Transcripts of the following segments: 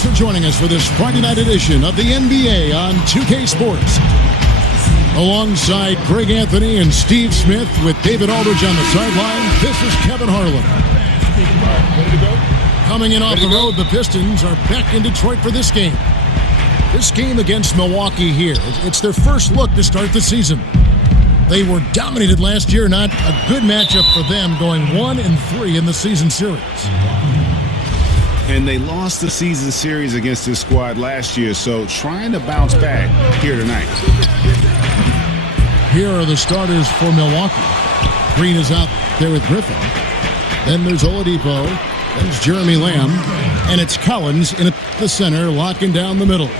Thanks for joining us for this Friday night edition of the NBA on 2K Sports. Alongside Greg Anthony and Steve Smith with David Aldridge on the sideline, this is Kevin Harlan. Coming in off the road, the Pistons are back in Detroit for this game. This game against Milwaukee here, it's their first look to start the season. They were dominated last year, not a good matchup for them, going 1-3 in the season series. And they lost the season series against this squad last year, so trying to bounce back here tonight. Here are the starters for Milwaukee. Green is out there with Griffin. Then there's Oladipo. There's Jeremy Lamb. And it's Collins in the center, locking down the middle.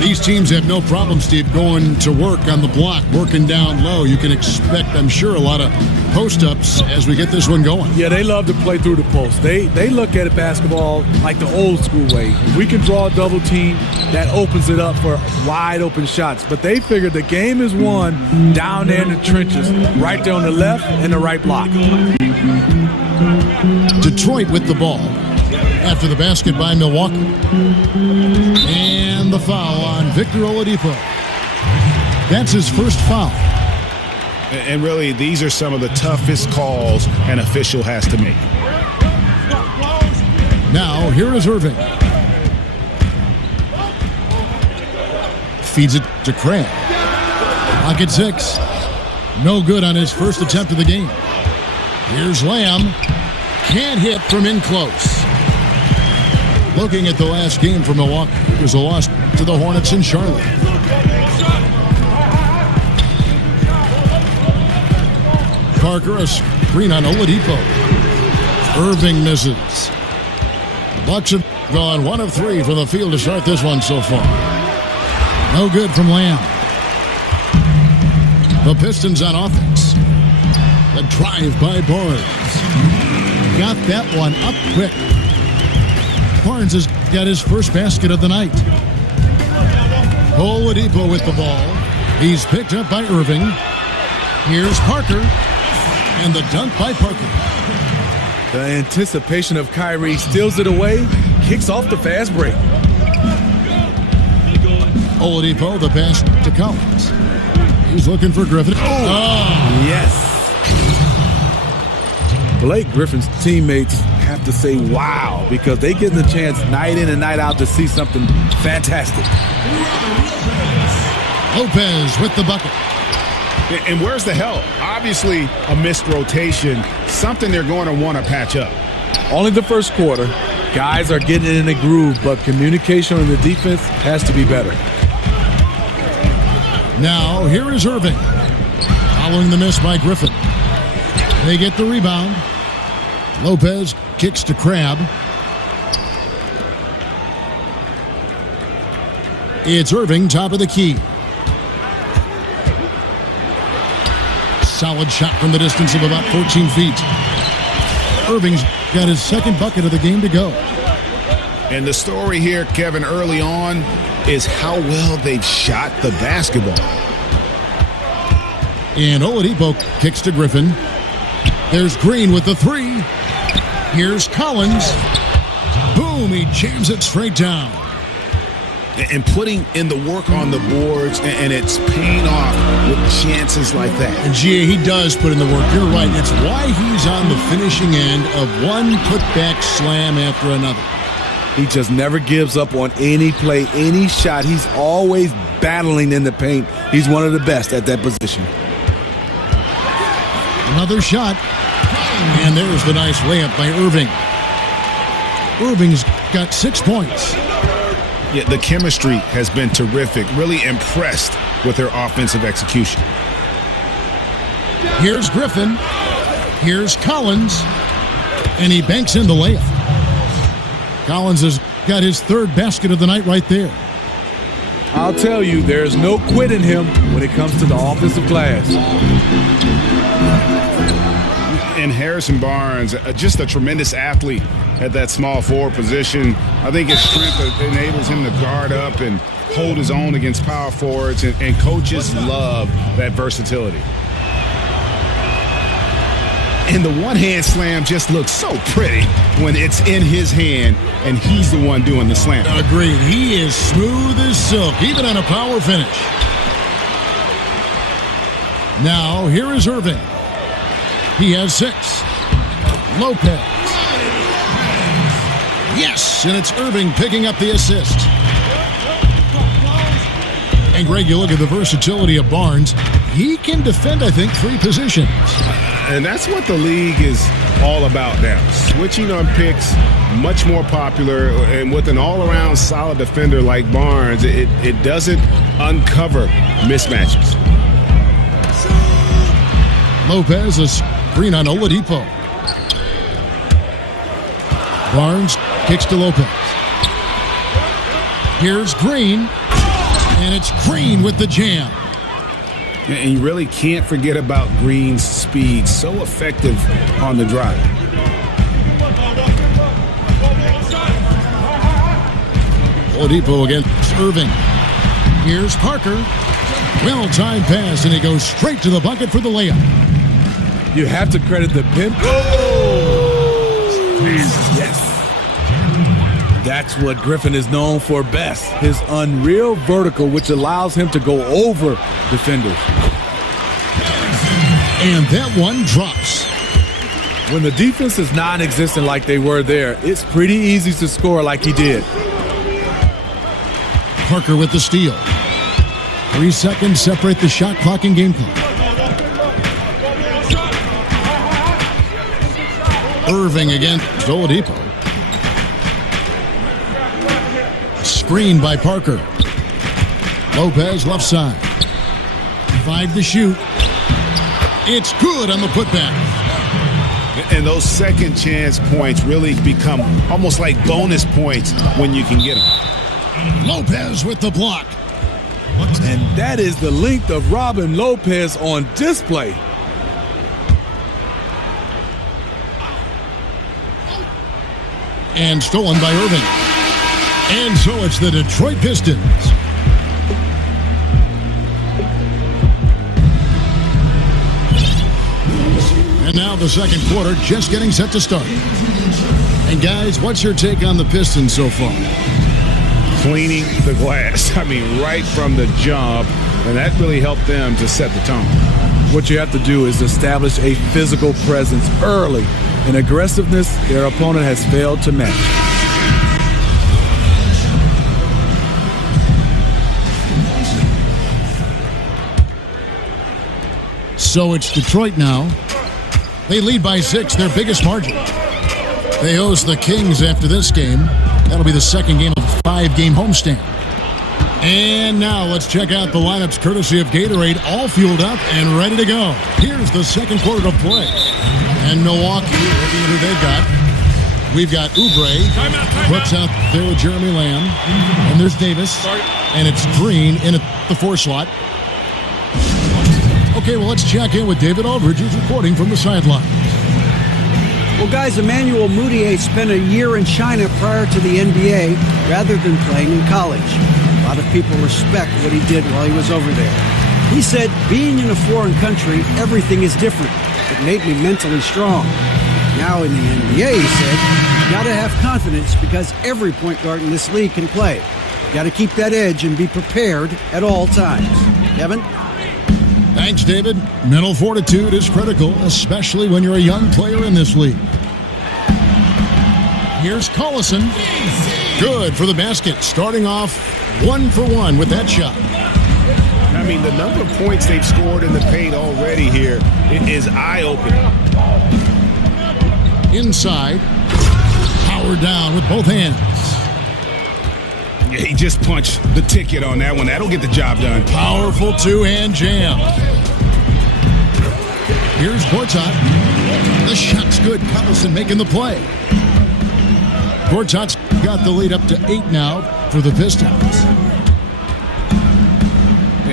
These teams have no problem, Steve, going to work on the block, working down low. You can expect, I'm sure, a lot of post-ups as we get this one going. Yeah, they love to play through the post. They look at basketball like the old school way. If we can draw a double team, that opens it up for wide open shots. But they figure the game is won down there in the trenches, right there on the left and the right block. Detroit with the ball after the basket by Milwaukee. And the foul on Victor Oladipo. That's his first foul. And really, these are some of the toughest calls an official has to make. Now, here is Irving. Feeds it to Crabbe. Pocket 6. No good on his first attempt of the game. Here's Lamb. Can't hit from in close. Looking at the last game for Milwaukee, it was a loss to the Hornets in Charlotte. Parker, a screen on Oladipo. Irving misses. The Bucks have gone 1 of 3 from the field to start this one so far. No good from Lamb. The Pistons on offense. The drive by Barnes. Got that one up quick. Barnes has got his first basket of the night. Oladipo with the ball. He's picked up by Irving. Here's Parker. And the dunk by Parker. The anticipation of Kyrie steals it away, kicks off the fast break. Oladipo, the pass to Collins. He's looking for Griffin. Oh, yes. Blake Griffin's teammates have to say wow, because they get the chance night in and night out to see something fantastic. Lopez with the bucket. And where's the help? Obviously, a missed rotation, something they're going to want to patch up. Only the first quarter. Guys are getting in a groove, but communication on the defense has to be better. Now, here is Irving. Following the miss by Griffin. They get the rebound. Lopez kicks to Crabbe. It's Irving, top of the key. Solid shot from the distance of about 14 feet. Irving's got his second bucket of the game to go. And the story here, Kevin, early on is how well they've shot the basketball. And Oladipo kicks to Griffin. There's Green with the 3. Here's Collins. Boom, he jams it straight down. And putting in the work on the boards, and it's paying off with chances like that. And G.A., he does put in the work. You're right. It's why he's on the finishing end of one putback slam after another. He just never gives up on any play, any shot. He's always battling in the paint. He's one of the best at that position. Another shot. And there's the nice layup by Irving. Irving's got 6 points. Yeah, the chemistry has been terrific. Really impressed with their offensive execution. Here's Griffin. Here's Collins. And he banks in the layup. Collins has got his third basket of the night right there. I'll tell you, there's no quitting him when it comes to the offensive glass. And Harrison Barnes, just a tremendous athlete at that small forward position. I think his strength enables him to guard up and hold his own against power forwards, and coaches love that versatility. And the one-hand slam just looks so pretty when it's in his hand and he's the one doing the slam. Agreed. He is smooth as silk, even on a power finish. Now, here is Irving. He has 6. Lopez. Yes, and it's Irving picking up the assist. And Greg, you look at the versatility of Barnes. He can defend, I think, 3 positions. And that's what the league is all about now. Switching on picks, much more popular. And with an all-around solid defender like Barnes, it doesn't uncover mismatches. Lopez, a screen on Oladipo. Barnes kicks to Lopez. Here's Green. And it's Green with the jam. And you really can't forget about Green's speed. So effective on the drive. Oladipo against Irving. Here's Parker. Well-timed pass, and he goes straight to the bucket for the layup. You have to credit the pimp. Yes. That's what Griffin is known for best. His unreal vertical, which allows him to go over defenders. And that one drops. When the defense is non-existent like they were there, it's pretty easy to score like he did. Parker with the steal. 3 seconds separate the shot clock and game clock. Irving against Oladipo. Screen by Parker. Lopez left side. 5 to shoot. It's good on the putback. And those second chance points really become almost like bonus points when you can get them. Lopez with the block. And that is the length of Robin Lopez on display. And stolen by Irving. And so it's the Detroit Pistons. And now the second quarter just getting set to start. And guys, what's your take on the Pistons so far? Cleaning the glass. I mean, right from the jump. And that really helped them to set the tone. What you have to do is establish a physical presence early. An aggressiveness their opponent has failed to match. So it's Detroit now. They lead by 6, their biggest margin. They host the Kings after this game. That'll be the second game of a 5-game homestand. And now let's check out the lineups courtesy of Gatorade, all fueled up and ready to go. Here's the second quarter of play. And Milwaukee, looking at who they've got. We've got Oubre, puts out there with Jeremy Lamb. And there's Davis. And it's Green in at the 4 slot. Okay, well, let's check in with David Aldridge, who's reporting from the sideline. Well, guys, Emmanuel Mudiay spent a year in China prior to the NBA rather than playing in college. A lot of people respect what he did while he was over there. He said, being in a foreign country, everything is different. It made me mentally strong. Now in the NBA, he said, you got to have confidence because every point guard in this league can play. You got to keep that edge and be prepared at all times. Kevin? Thanks, David. Mental fortitude is critical, especially when you're a young player in this league. Here's Collison. Good for the basket. Starting off 1 for 1 with that shot. I mean, the number of points they've scored in the paint already here is eye-opening. Inside. Power down with both hands. Yeah, he just punched the ticket on that one. That'll get the job done. Powerful 2-hand jam. Here's Gortat. The shot's good. Collison making the play. Gortat's got the lead up to 8 now for the Pistons.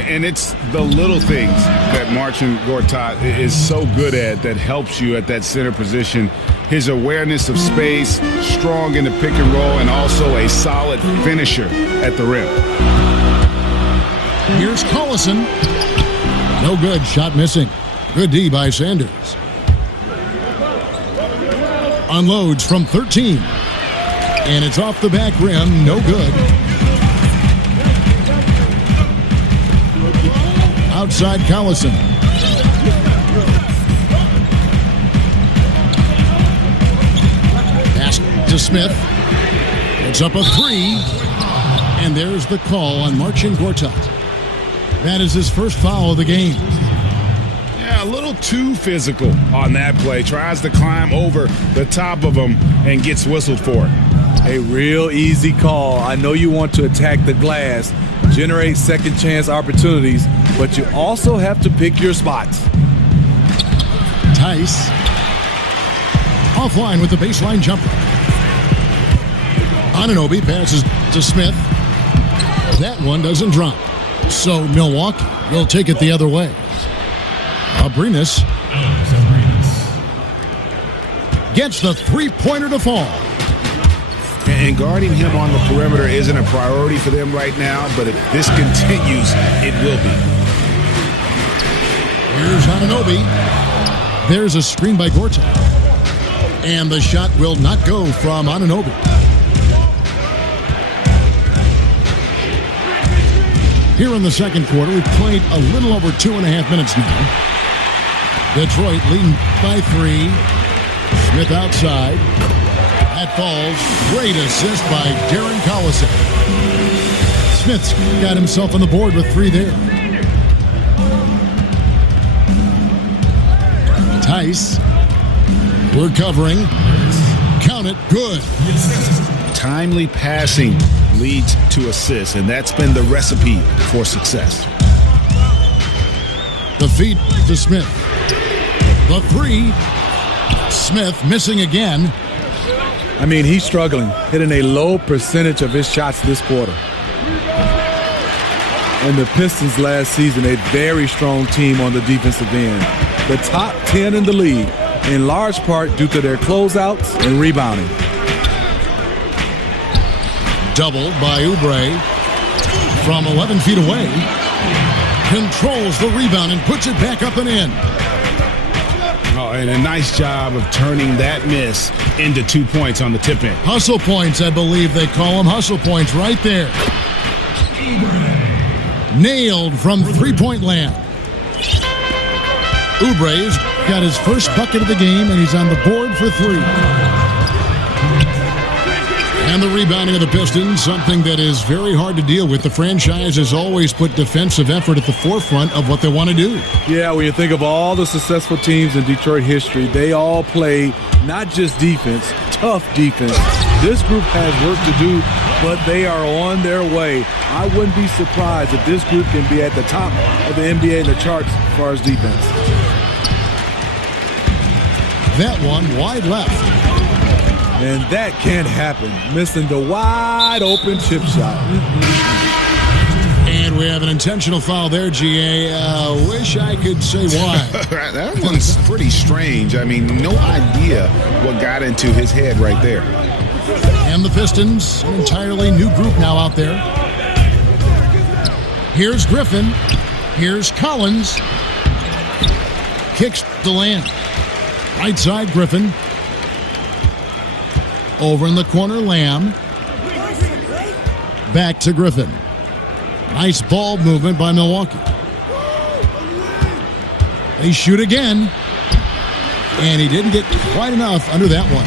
And it's the little things that Marcin Gortat is so good at that helps you at that center position. His awareness of space, strong in the pick and roll, and also a solid finisher at the rim. Here's Collison. No good. Shot missing. Good D by Sanders. unloads from 13. And it's off the back rim, no good. Outside Collison. Pass to Smith. It's up a three. And there's the call on Marcin Gortat. That is his first foul of the game. Yeah, a little too physical on that play. Tries to climb over the top of him and gets whistled for it. A real easy call. I know you want to attack the glass, generate second chance opportunities, but you also have to pick your spots. Tice offline with the baseline jumper. Anunoby passes to Smith. That one doesn't drop. So Milwaukee will take it the other way. Abrinas gets the three-pointer to fall. And guarding him on the perimeter isn't a priority for them right now, but if this continues, it will be. Here's Anunoby. There's a screen by Gortat. And the shot will not go from Anunoby. Here in the second quarter, we've played a little over 2.5 minutes now. Detroit leading by 3. Smith outside. That falls. Great assist by Darren Collison. Smith's got himself on the board with 3 there. Tice. We're covering. Count it. Good. Timely passing leads to assists, and that's been the recipe for success. The feed to Smith. The 3. Smith missing again. I mean, he's struggling, hitting a low percentage of his shots this quarter. And the Pistons last season, a very strong team on the defensive end. The top 10 in the league, in large part due to their closeouts and rebounding. Doubled by Oubre from 11 feet away. Controls the rebound and puts it back up and in. Oh, and a nice job of turning that miss into 2 points on the tip in. Hustle points, I believe they call them. Hustle points right there. Nailed from three-point land. Oubre's got his first bucket of the game, and he's on the board for 3. And the rebounding of the Pistons, something that is very hard to deal with. The franchise has always put defensive effort at the forefront of what they want to do. Yeah, when you think of all the successful teams in Detroit history, they all play not just defense, tough defense. This group has work to do, but they are on their way. I wouldn't be surprised if this group can be at the top of the NBA in the charts as far as defense. That one wide left. And that can't happen. Missing the wide open chip shot. And we have an intentional foul there, GA. Wish I could say why. That one's pretty strange. I mean, no idea what got into his head right there. And the Pistons, an entirely new group now out there. Here's Griffin. Here's Collins. Kicks the land. Right side, Griffin. Over in the corner, Lamb. Back to Griffin. Nice ball movement by Milwaukee. They shoot again. And he didn't get quite enough under that one.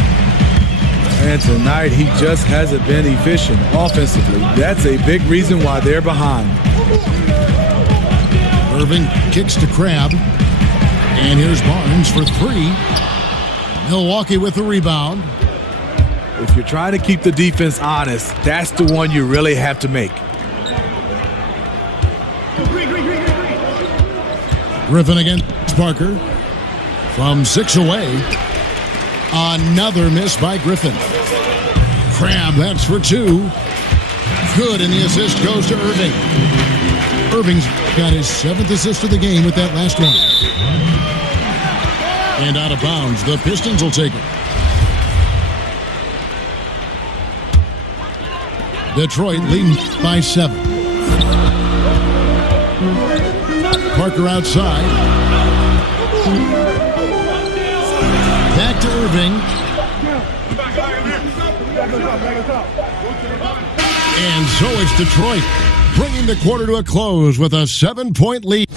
And tonight, he just hasn't been efficient offensively. That's a big reason why they're behind. Irving kicks to Crabbe. And here's Barnes for 3. Milwaukee with the rebound. If you're trying to keep the defense honest, that's the one you really have to make. Griffin against Parker. From 6 away. Another miss by Griffin. Crabbe, that's for 2. Good, and the assist goes to Irving. Irving's got his 7th assist of the game with that last one. And out of bounds, the Pistons will take it. Detroit leading by 7. Parker outside. Back to Irving. And so it's Detroit, bringing the quarter to a close with a 7-point lead.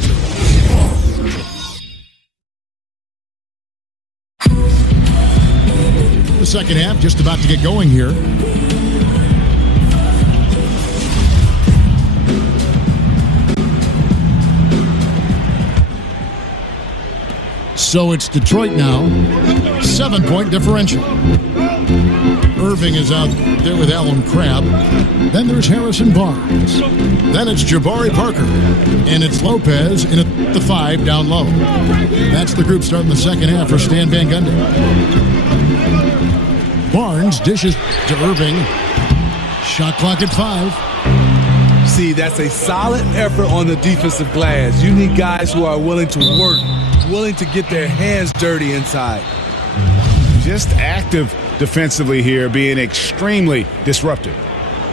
The second half just about to get going here. So it's Detroit now, 7-point differential. Irving is out there with Alan Crabb. Then there's Harrison Barnes. Then it's Jabari Parker. And it's Lopez in at the 5 down low. That's the group starting the second half for Stan Van Gundy. Barnes dishes to Irving. Shot clock at 5. See, that's a solid effort on the defensive glass. You need guys who are willing to work, willing to get their hands dirty inside. Just active defensively here, being extremely disruptive.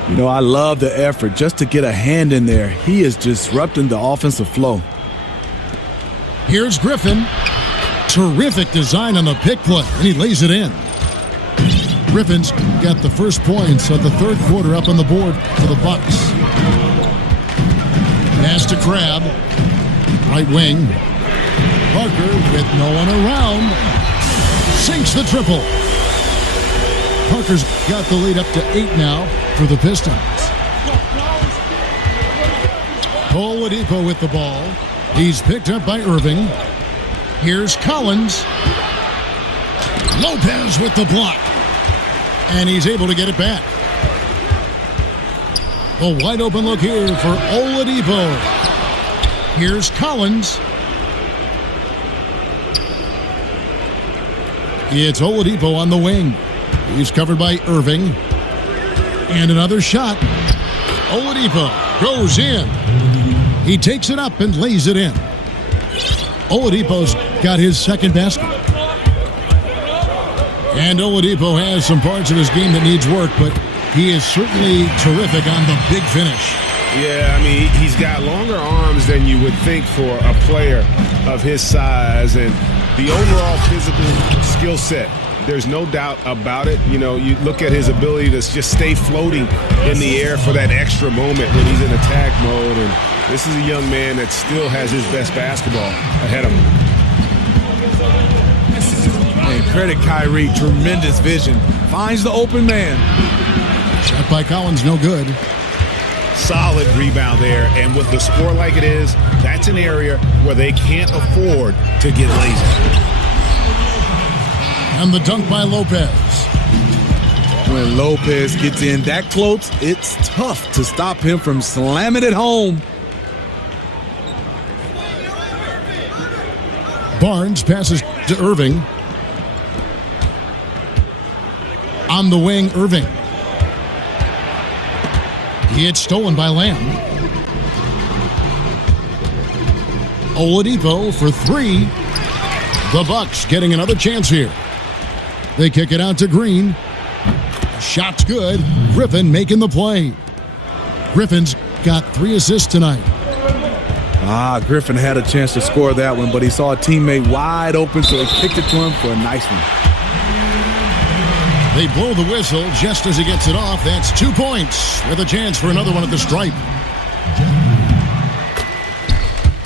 You know, I love the effort just to get a hand in there. He is disrupting the offensive flow. Here's Griffin. Terrific design on the pick play, and he lays it in. Griffin's got the first points of the third quarter up on the board for the Bucks. Pass to Crabb. Right wing. Parker with no one around. Sinks the triple. Parker's got the lead up to 8 now for the Pistons. Oladipo with the ball. He's picked up by Irving. Here's Collins. Lopez with the block. And he's able to get it back. A wide open look here for Oladipo. Here's Collins. It's Oladipo on the wing. He's covered by Irving. And another shot. Oladipo goes in. He takes it up and lays it in. Oladipo's got his second basket. And Oladipo has some parts of his game that needs work, but he is certainly terrific on the big finish. Yeah, I mean, he's got longer arms than you would think for a player of his size, and the overall physical skill set, there's no doubt about it. You know, you look at his ability to just stay floating in the air for that extra moment when he's in attack mode, and this is a young man that still has his best basketball ahead of him. And credit Kyrie, tremendous vision. Finds the open man. Shot by Collins, no good. Solid rebound there, and with the score like it is, that's an area where they can't afford to get lazy. And the dunk by Lopez. When Lopez gets in that close, it's tough to stop him from slamming it home. Barnes passes to Irving. On the wing, Irving. It's stolen by Lamb. Oladipo for 3. The Bucks getting another chance here. They kick it out to Green. Shot's good. Griffin making the play. Griffin's got 3 assists tonight. Griffin had a chance to score that one, but he saw a teammate wide open, so he kicked it to him for a nice one. They blow the whistle just as he gets it off. That's 2 points with a chance for another one at the stripe.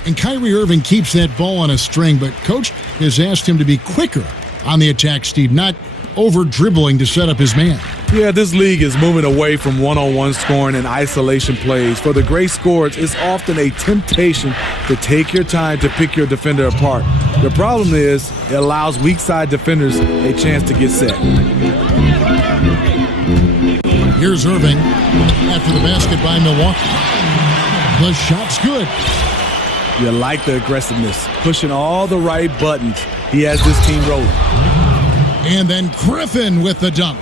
And Kyrie Irving keeps that ball on a string, but coach has asked him to be quicker on the attack, Steve, not over-dribbling to set up his man. Yeah, this league is moving away from one-on-one scoring and isolation plays. For the great scorers, it's often a temptation to take your time to pick your defender apart. The problem is it allows weak-side defenders a chance to get set. Here's Irving after the basket by Milwaukee. The shot's good. You like the aggressiveness, pushing all the right buttons. He has this team rolling. And then Griffin with the dunk.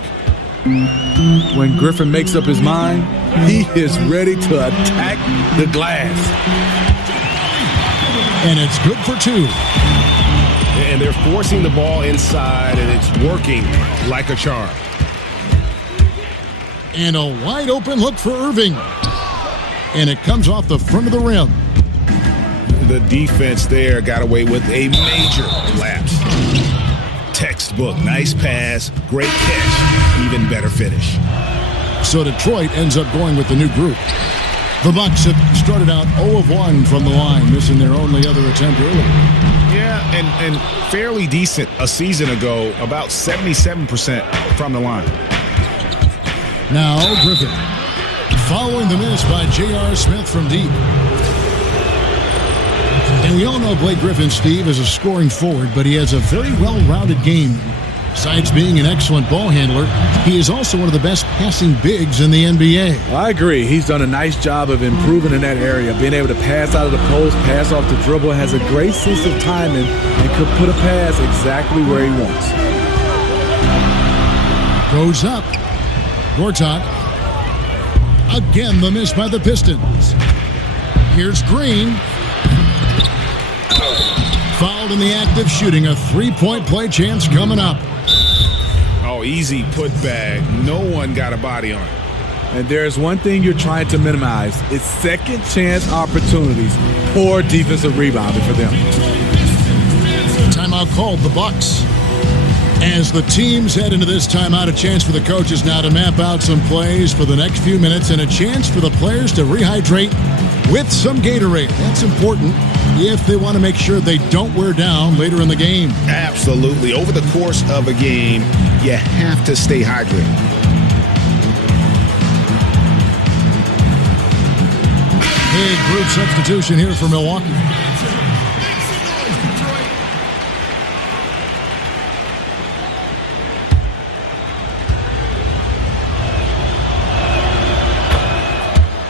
When Griffin makes up his mind, he is ready to attack the glass. And it's good for 2. And they're forcing the ball inside, and it's working like a charm. And a wide open look for Irving. And it comes off the front of the rim. The defense there got away with a major lapse. Textbook. Nice pass, great catch, even better finish. So Detroit ends up going with the new group. The Bucs have started out 0 of 1 from the line, missing their only other attempt early. Yeah, and fairly decent a season ago, about 77% from the line. Now Griffin, following the miss by J.R. Smith from deep. And we all know Blake Griffin, Steve, is a scoring forward, but he has a very well-rounded game. Besides being an excellent ball handler, he is also one of the best passing bigs in the NBA. I agree. He's done a nice job of improving in that area, being able to pass out of the post, pass off the dribble, has a great sense of timing, and could put a pass exactly where he wants. Goes up. Gortat. Again, the miss by the Pistons. Here's Green. Fouled in the act of shooting. A three-point play chance coming up. Oh, easy putback. No one got a body on it. And there's one thing you're trying to minimize. It's second chance opportunities. Poor defensive rebounding for them. Timeout called, the Bucs. As the teams head into this timeout, a chance for the coaches now to map out some plays for the next few minutes and a chance for the players to rehydrate with some Gatorade. That's important if they want to make sure they don't wear down later in the game. Absolutely. Over the course of a game, you have to stay hydrated. Big group substitution here for Milwaukee.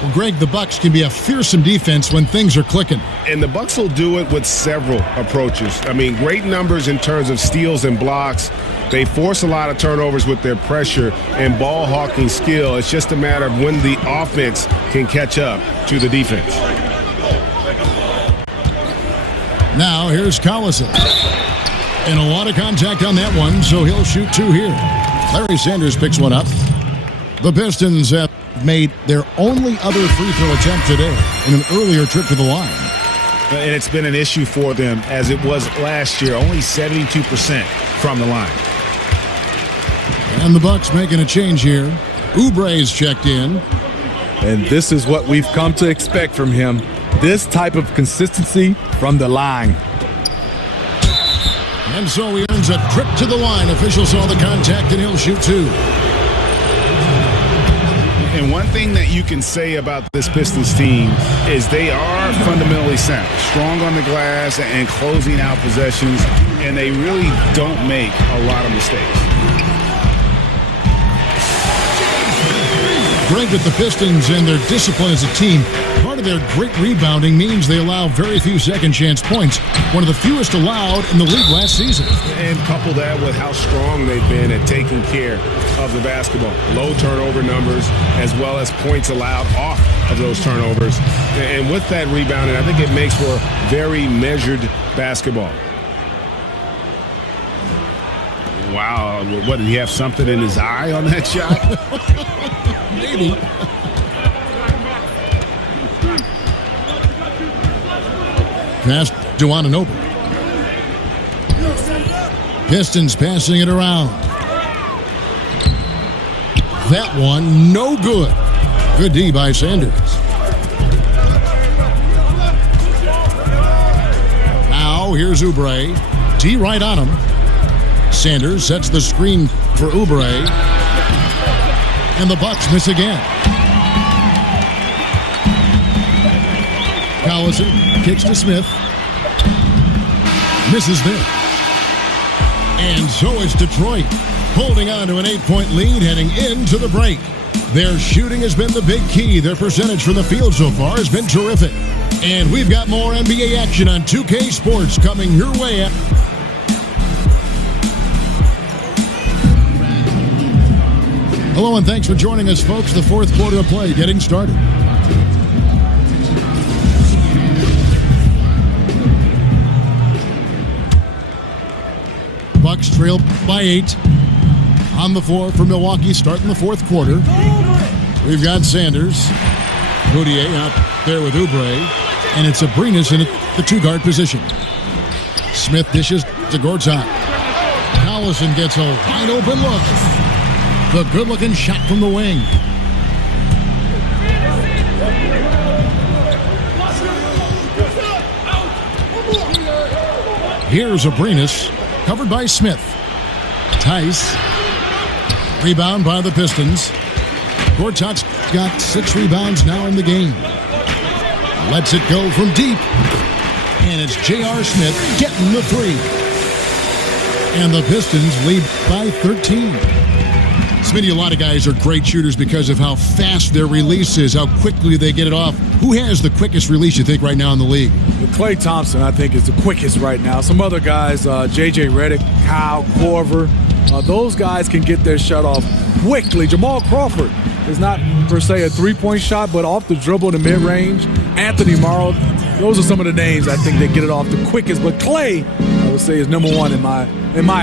Well, Greg, the Bucs can be a fearsome defense when things are clicking. And the Bucs will do it with several approaches. I mean, great numbers in terms of steals and blocks. They force a lot of turnovers with their pressure and ball hawking skill. It's just a matter of when the offense can catch up to the defense. Now here's Collison. And a lot of contact on that one, so he'll shoot two here. Larry Sanders picks one up. The Pistons have made their only other free throw attempt today in an earlier trip to the line. And it's been an issue for them as it was last year, only 72% from the line. And the Bucs making a change here. Oubre's checked in. And this is what we've come to expect from him. This type of consistency from the line. And so he earns a trip to the line. Officials saw the contact and he'll shoot two. And one thing that you can say about this Pistons team is they are fundamentally sound, strong on the glass and closing out possessions, and they really don't make a lot of mistakes. Greg, with the Pistons and their discipline as a team, part of their great rebounding means they allow very few second chance points, one of the fewest allowed in the league last season. And couple that with how strong they've been at taking care of the basketball. Low turnover numbers as well as points allowed off of those turnovers. And with that rebounding, I think it makes for very measured basketball. Wow, what, did he have something in his eye on that shot? Maybe. Pass to Anunoby. Pistons passing it around. That one, no good. Good D by Sanders. Now here's Oubre. D right on him. Sanders sets the screen for Oubre. And the Bucs miss again. Collison kicks to Smith. Misses there. And so is Detroit, holding on to an 8-point lead heading into the break. Their shooting has been the big key. Their percentage from the field so far has been terrific. And we've got more NBA action on 2K Sports coming your way. Hello and thanks for joining us, folks. The fourth quarter of play getting started. Bucs trail by 8. On the floor for Milwaukee starting the fourth quarter. We've got Sanders. Boudier out there with Oubre. And it's Abrinas in the two-guard position. Smith dishes to Gortat. Collison gets a wide open look. The good-looking shot from the wing. Here's Abrinas, covered by Smith. Tice. Rebound by the Pistons. Gortat's got 6 rebounds now in the game. Lets it go from deep. And it's J.R. Smith getting the 3. And the Pistons lead by 13. Smitty, a lot of guys are great shooters because of how fast their release is, how quickly they get it off. Who has the quickest release, you think, right now in the league? Klay Thompson, I think, is the quickest right now. Some other guys, J.J. Redick, Kyle Korver, those guys can get their shot off quickly. Jamal Crawford is not, per se, a three-point shot, but off the dribble in the mid-range. Anthony Morrow, those are some of the names I think that get it off the quickest. But Klay, I would say, is number 1 in my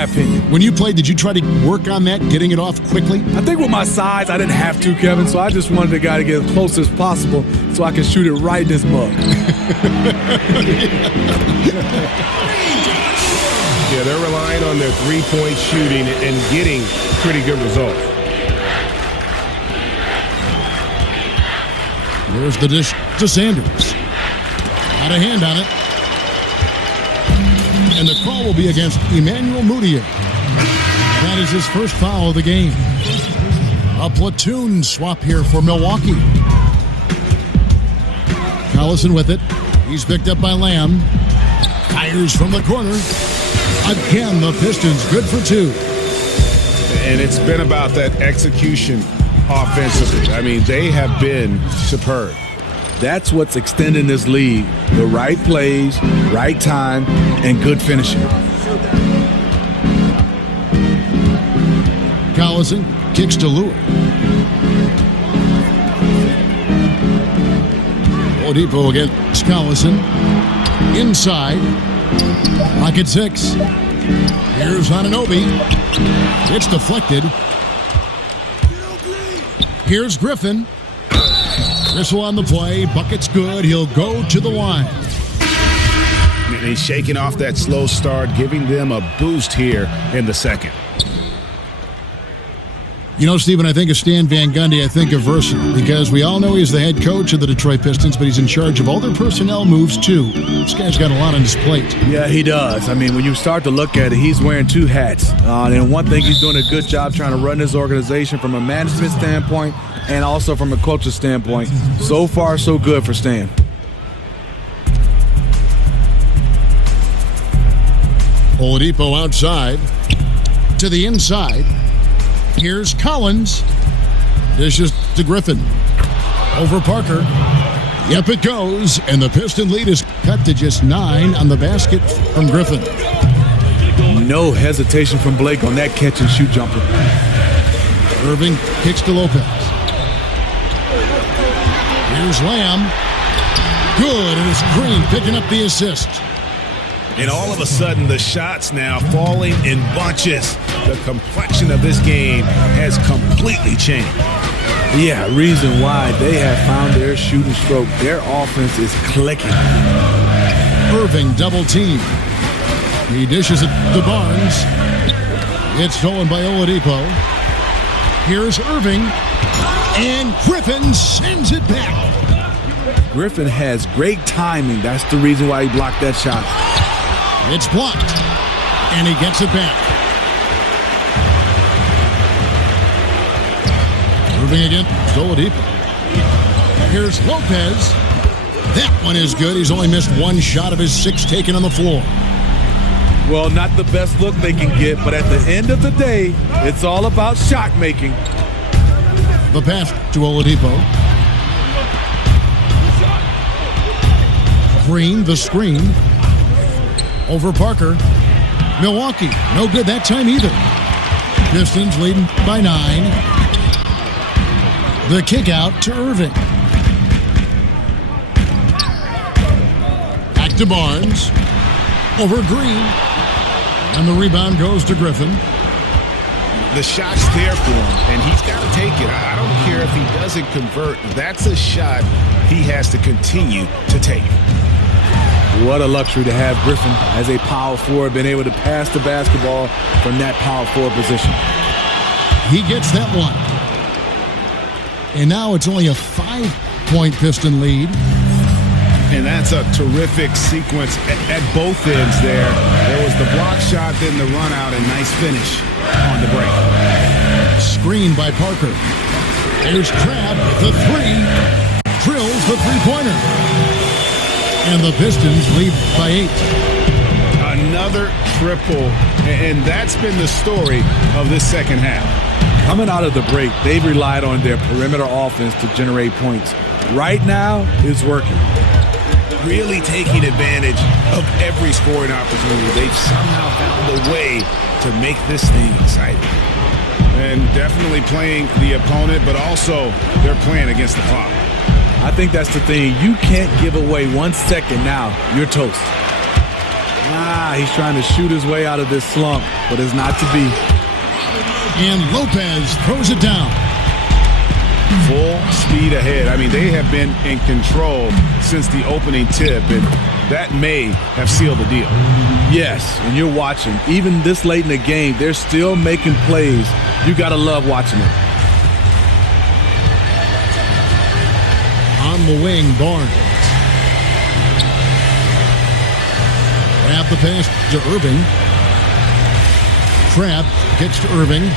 opinion. When you played, did you try to work on that, getting it off quickly? I think with my size, I didn't have to, Kevin, so I just wanted the guy to get as close as possible so I can shoot it right in his mug. Yeah, they're relying on their three-point shooting and getting pretty good results. There's the dish to Sanders. Got a hand on it. And the call will be against Emmanuel Mudiay. That is his first foul of the game. A platoon swap here for Milwaukee. Collison with it. He's picked up by Lamb. Fires from the corner. Again, the Pistons good for 2. And it's been about that execution offensively. I mean, they have been superb. That's what's extending this league. The right plays, right time, and good finishing. Collison kicks to Lewis. Oladipo against Collison. Inside. Pocket 6. Here's Anunoby. It's deflected. Here's Griffin. Whistle on the play. Bucket's good. He'll go to the line. And he's shaking off that slow start, giving them a boost here in the second. You know, Stephen, I think of Stan Van Gundy, I think of versatile, because we all know he's the head coach of the Detroit Pistons, but he's in charge of all their personnel moves, too. This guy's got a lot on his plate. Yeah, he does. I mean, when you start to look at it, he's wearing 2 hats. And one thing, he's doing a good job trying to run this organization from a management standpoint and also from a coach's standpoint. So far, so good for Stan. Oladipo outside to the inside. Here's Collins. Dishes to Griffin. Over Parker. Yep, it goes. And the Piston lead is cut to just 9 on the basket from Griffin. No hesitation from Blake on that catch and shoot jumper. Irving kicks to Lopez. Here's Lamb. Good, and it's Green picking up the assist. And all of a sudden, the shots now falling in bunches. The complexion of this game has completely changed. Yeah, reason why they have found their shooting stroke. Their offense is clicking. Irving double team. He dishes it to Barnes. It's stolen by Oladipo. Here's Irving. And Griffin sends it back. Griffin has great timing. That's the reason why he blocked that shot. It's blocked. And he gets it back. Irving again. Oladipo. Here's Lopez. That one is good. He's only missed 1 shot of his 6 taken on the floor. Well, not the best look they can get, but at the end of the day, it's all about shot making. The pass to Oladipo. Green, the screen. Over Parker. Milwaukee, no good that time either. Pistons leading by 9. The kick out to Irving. Back to Barnes. Over Green. And the rebound goes to Griffin. The shot's there for him, and he's got to take it. I don't care if he doesn't convert. That's a shot he has to continue to take. What a luxury to have Griffin as a power forward, being able to pass the basketball from that power forward position. He gets that one. And now it's only a 5-point Piston lead. And that's a terrific sequence at both ends there. There was the block shot, then the run out, and nice finish on the break. Screen by Parker. There's Crabbe with the three. Drills the three-pointer. And the Pistons lead by 8. Another triple, and that's been the story of this second half. Coming out of the break, they've relied on their perimeter offense to generate points. Right now, it's working. Really taking advantage of every scoring opportunity. They've somehow found a way to make this thing exciting. And definitely playing the opponent, but also they're playing against the clock. I think that's the thing. You can't give away 1 second now. You're toast. He's trying to shoot his way out of this slump, but it's not to be. And Lopez throws it down. Full speed ahead. I mean, they have been in control since the opening tip, and that may have sealed the deal. Yes, and you're watching. Even this late in the game, they're still making plays. You got to love watching it. On the wing, Barnes. Grab the pass to Irving. Crabbe gets to Irving.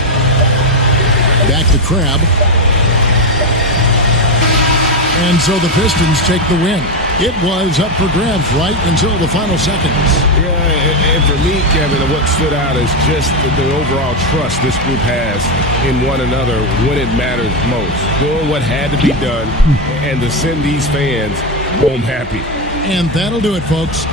Back to Crabbe. And so the Pistons take the win. It was up for grabs right until the final seconds. Yeah, and for me, Kevin, what stood out is just the overall trust this group has in one another when it matters most. Doing what had to be done and to send these fans home happy. And that'll do it, folks.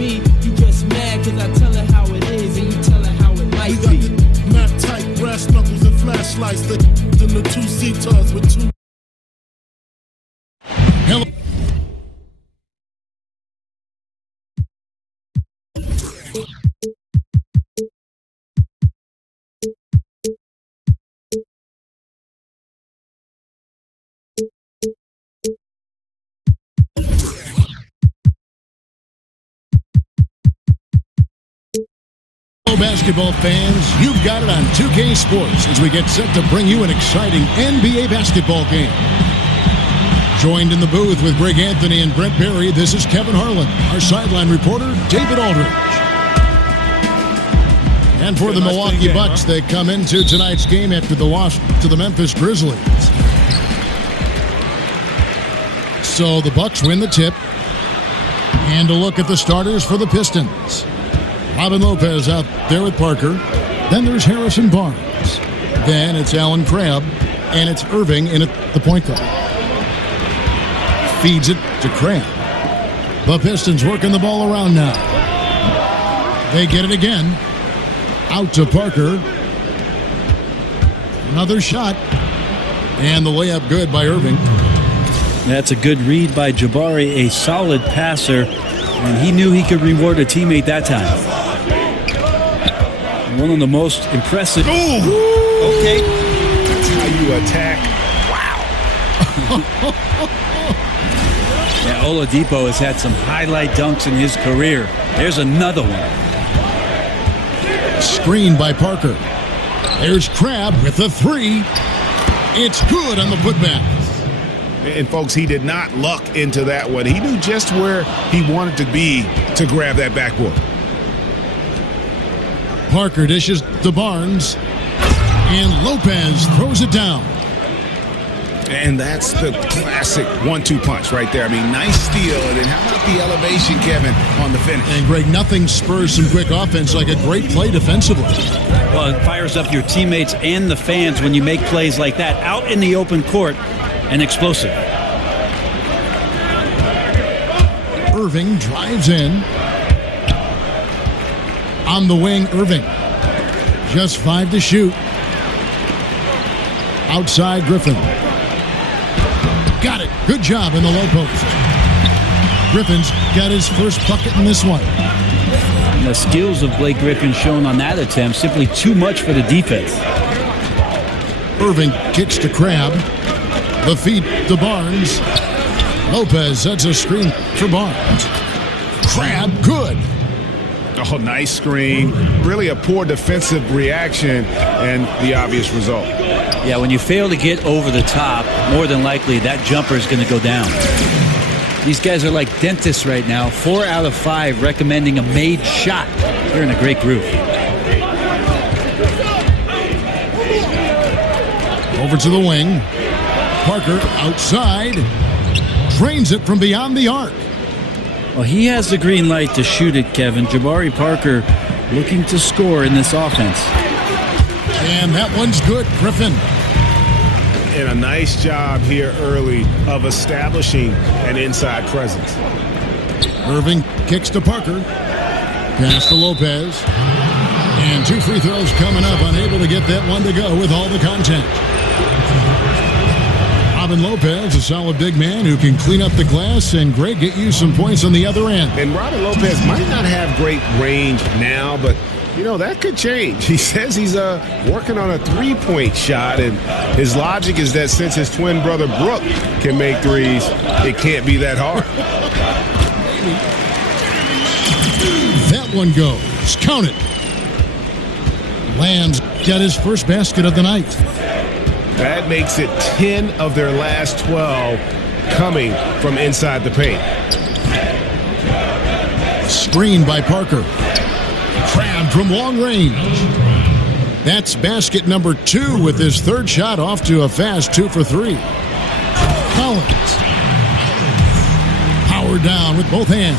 me. You just mad cause I tell her how it is and you tell her how it might be. We got the map tight, brass knuckles and flashlights. The 2 C-tars with 2. Hello. Basketball fans, you've got it on 2K Sports as we get set to bring you an exciting NBA basketball game. Joined in the booth with Greg Anthony and Brett Berry, this is Kevin Harlan, our sideline reporter, David Aldridge. And for the Milwaukee Bucks, they come into tonight's game after the loss to the Memphis Grizzlies. So the Bucks win the tip. And a look at the starters for the Pistons. Robin Lopez out there with Parker. Then there's Harrison Barnes. Then it's Allen Crabbe. And it's Irving in at the point guard. Feeds it to Crabbe. The Pistons working the ball around now. They get it again. Out to Parker. Another shot. And the layup good by Irving. That's a good read by Jabari, a solid passer. And he knew he could reward a teammate that time. One of the most impressive. Ooh. Okay. That's how you attack. Wow. Yeah, Oladipo has had some highlight dunks in his career. There's another one. Screen by Parker. There's Crabbe with the 3. It's good on the putback. And, folks, he did not luck into that one. He knew just where he wanted to be to grab that backboard. Parker dishes to Barnes. And Lopez throws it down. And that's the classic 1-2 punch right there. I mean, nice steal. And then how about the elevation, Kevin, on the finish? And, Greg, nothing spurs some quick offense like a great play defensively. Well, it fires up your teammates and the fans when you make plays like that out in the open court and explosive. Irving drives in. On the wing, Irving. Just 5 to shoot. Outside, Griffin. Got it. Good job in the low post. Griffin's got his first bucket in this one. And the skills of Blake Griffin shown on that attempt, simply too much for the defense. Irving kicks to Crabbe. The feed to Barnes. Lopez sets a screen for Barnes. Crabbe, good. Oh, nice screen. Really a poor defensive reaction and the obvious result. Yeah, when you fail to get over the top, more than likely that jumper is going to go down. These guys are like dentists right now. 4 out of 5 recommending a made shot. They're in a great group. Over to the wing. Parker outside. Drains it from beyond the arc. Well, he has the green light to shoot it, Kevin. Jabari Parker looking to score in this offense. And that one's good, Griffin. And a nice job here early of establishing an inside presence. Irving kicks to Parker. Pass to Lopez. And 2 free throws coming up. Unable to get that one to go with all the contact. Robin Lopez, a solid big man who can clean up the glass and, Greg, get you some points on the other end. And Robin Lopez might not have great range now, but, you know, that could change. He says he's working on a 3-point shot, and his logic is that since his twin brother Brook can make threes, it can't be that hard. That one goes. Count it. Lamb's got his first basket of the night. That makes it 10 of their last 12 coming from inside the paint. Screen by Parker. Crabbe from long range. That's basket number 2 with his 3rd shot off to a fast 2 for 3. Collins. Powered down with both hands.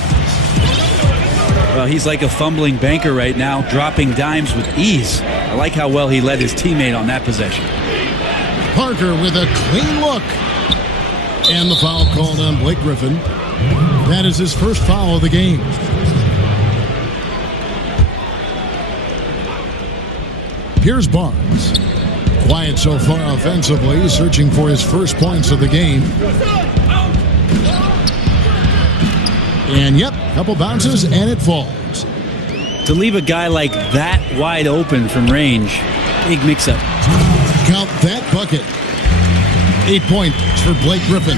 Well, he's like a fumbling banker right now, dropping dimes with ease. I like how well he led his teammate on that possession. Parker with a clean look. And the foul called on Blake Griffin. That is his first foul of the game. Here's Barnes. Quiet so far offensively, searching for his first points of the game. And yep, couple bounces and it falls. To leave a guy like that wide open from range, big mix-up. Count that bucket. 8 points for Blake Griffin.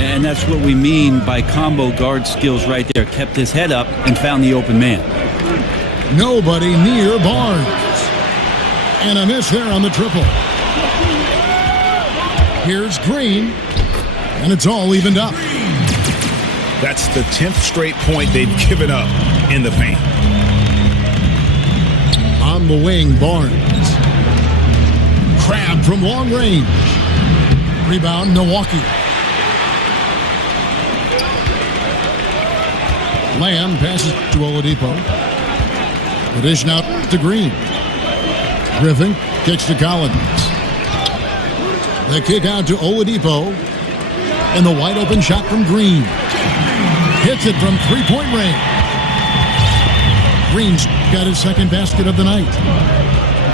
And that's what we mean by combo guard skills right there. Kept his head up and found the open man. Nobody near Barnes. And a miss there on the triple. Here's Green. And it's all evened up. That's the 10th straight point they've given up in the paint. On the wing, Barnes. Crab from long range. Rebound, Milwaukee. Lamb passes to Oladipo. The dish now to Green. Griffin kicks to Collins. The kick out to Oladipo. And the wide open shot from Green. Hits it from three-point range. Green's got his second basket of the night.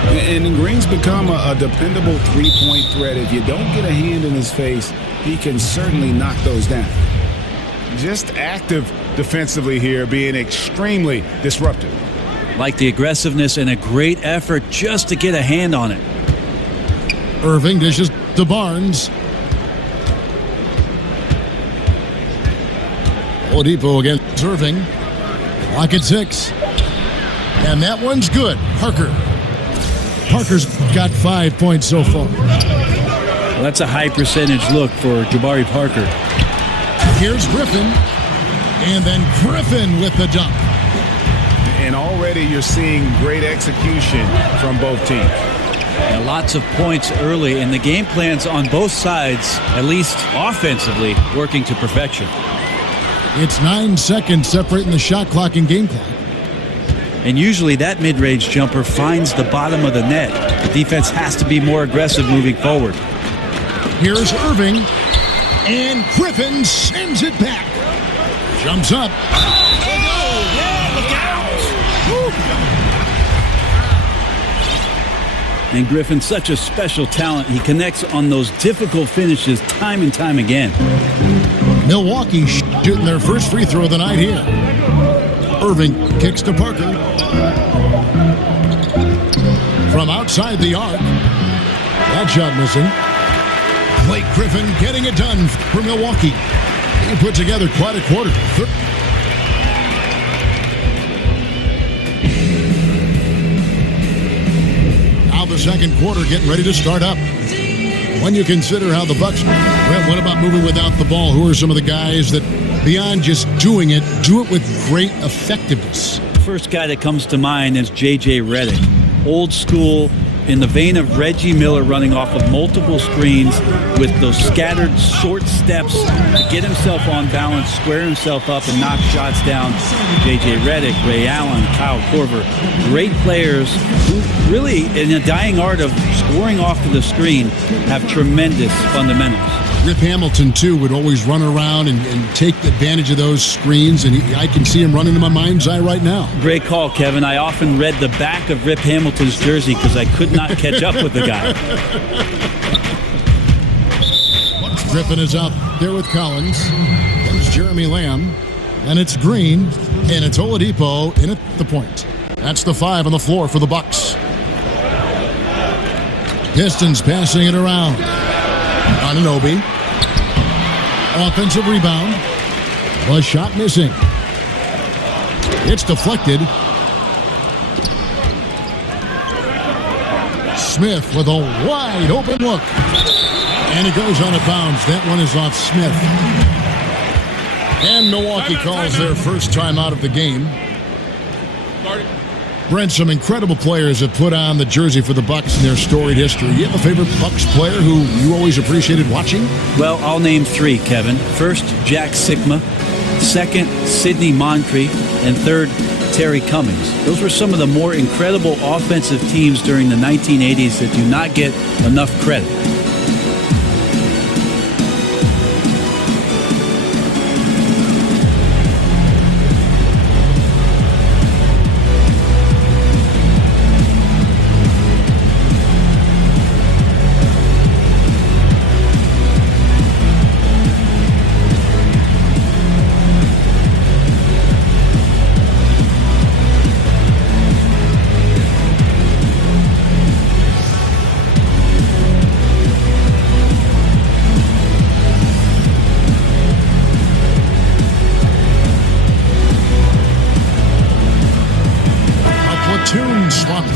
And Green's become a dependable three-point threat. If you don't get a hand in his face, he can certainly knock those down. Just active defensively here, being extremely disruptive. Like the aggressiveness and a great effort just to get a hand on it. Irving dishes to Barnes. Oladipo against Irving. Clock at 6. And that one's good. Parker's got 5 points so far. Well, that's a high percentage look for Jabari Parker. Here's Griffin. And then Griffin with the dunk. And already you're seeing great execution from both teams. Yeah, lots of points early, and the game plans on both sides, at least offensively, working to perfection. It's 9 seconds separating the shot clock and game clock. And usually that mid-range jumper finds the bottom of the net. The defense has to be more aggressive moving forward. Here's Irving. And Griffin sends it back. Jumps up. And Griffin's such a special talent. He connects on those difficult finishes time and time again. Milwaukee shooting their first free throw of the night here. Irving kicks to Parker. From outside the arc. That shot missing. Blake Griffin getting it done for Milwaukee. He put together quite a quarter. Now the second quarter getting ready to start up. When you consider how the Bucks went about moving without the ball, who are some of the guys that, beyond just doing it, do it with great effectiveness? First guy that comes to mind is J.J. Redick. Old school, in the vein of Reggie Miller, running off of multiple screens with those scattered short steps to get himself on balance, square himself up, and knock shots down. J.J. Redick, Ray Allen, Kyle Korver, great players who really, in a dying art of scoring off to the screen, have tremendous fundamentals. Rip Hamilton, too, would always run around and take advantage of those screens, and I can see him running in my mind's eye right now. Great call, Kevin. I often read the back of Rip Hamilton's jersey because I could not catch up with the guy. Griffin is out there with Collins. There's Jeremy Lamb, and it's Green, and it's Oladipo in at the point. That's the 5 on the floor for the Bucks. Pistons passing it around. Anunoby. Offensive rebound. A shot missing. It's deflected. Smith with a wide open look. And it goes out of bounds. That one is off Smith. And Milwaukee calls their first time out of the game. Brent, some incredible players have put on the jersey for the Bucks in their storied history. You have a favorite Bucks player who you always appreciated watching? Well, I'll name 3, Kevin. First, Jack Sikma. Second, Sidney Moncrief. And third, Terry Cummings. Those were some of the more incredible offensive teams during the 1980s that do not get enough credit.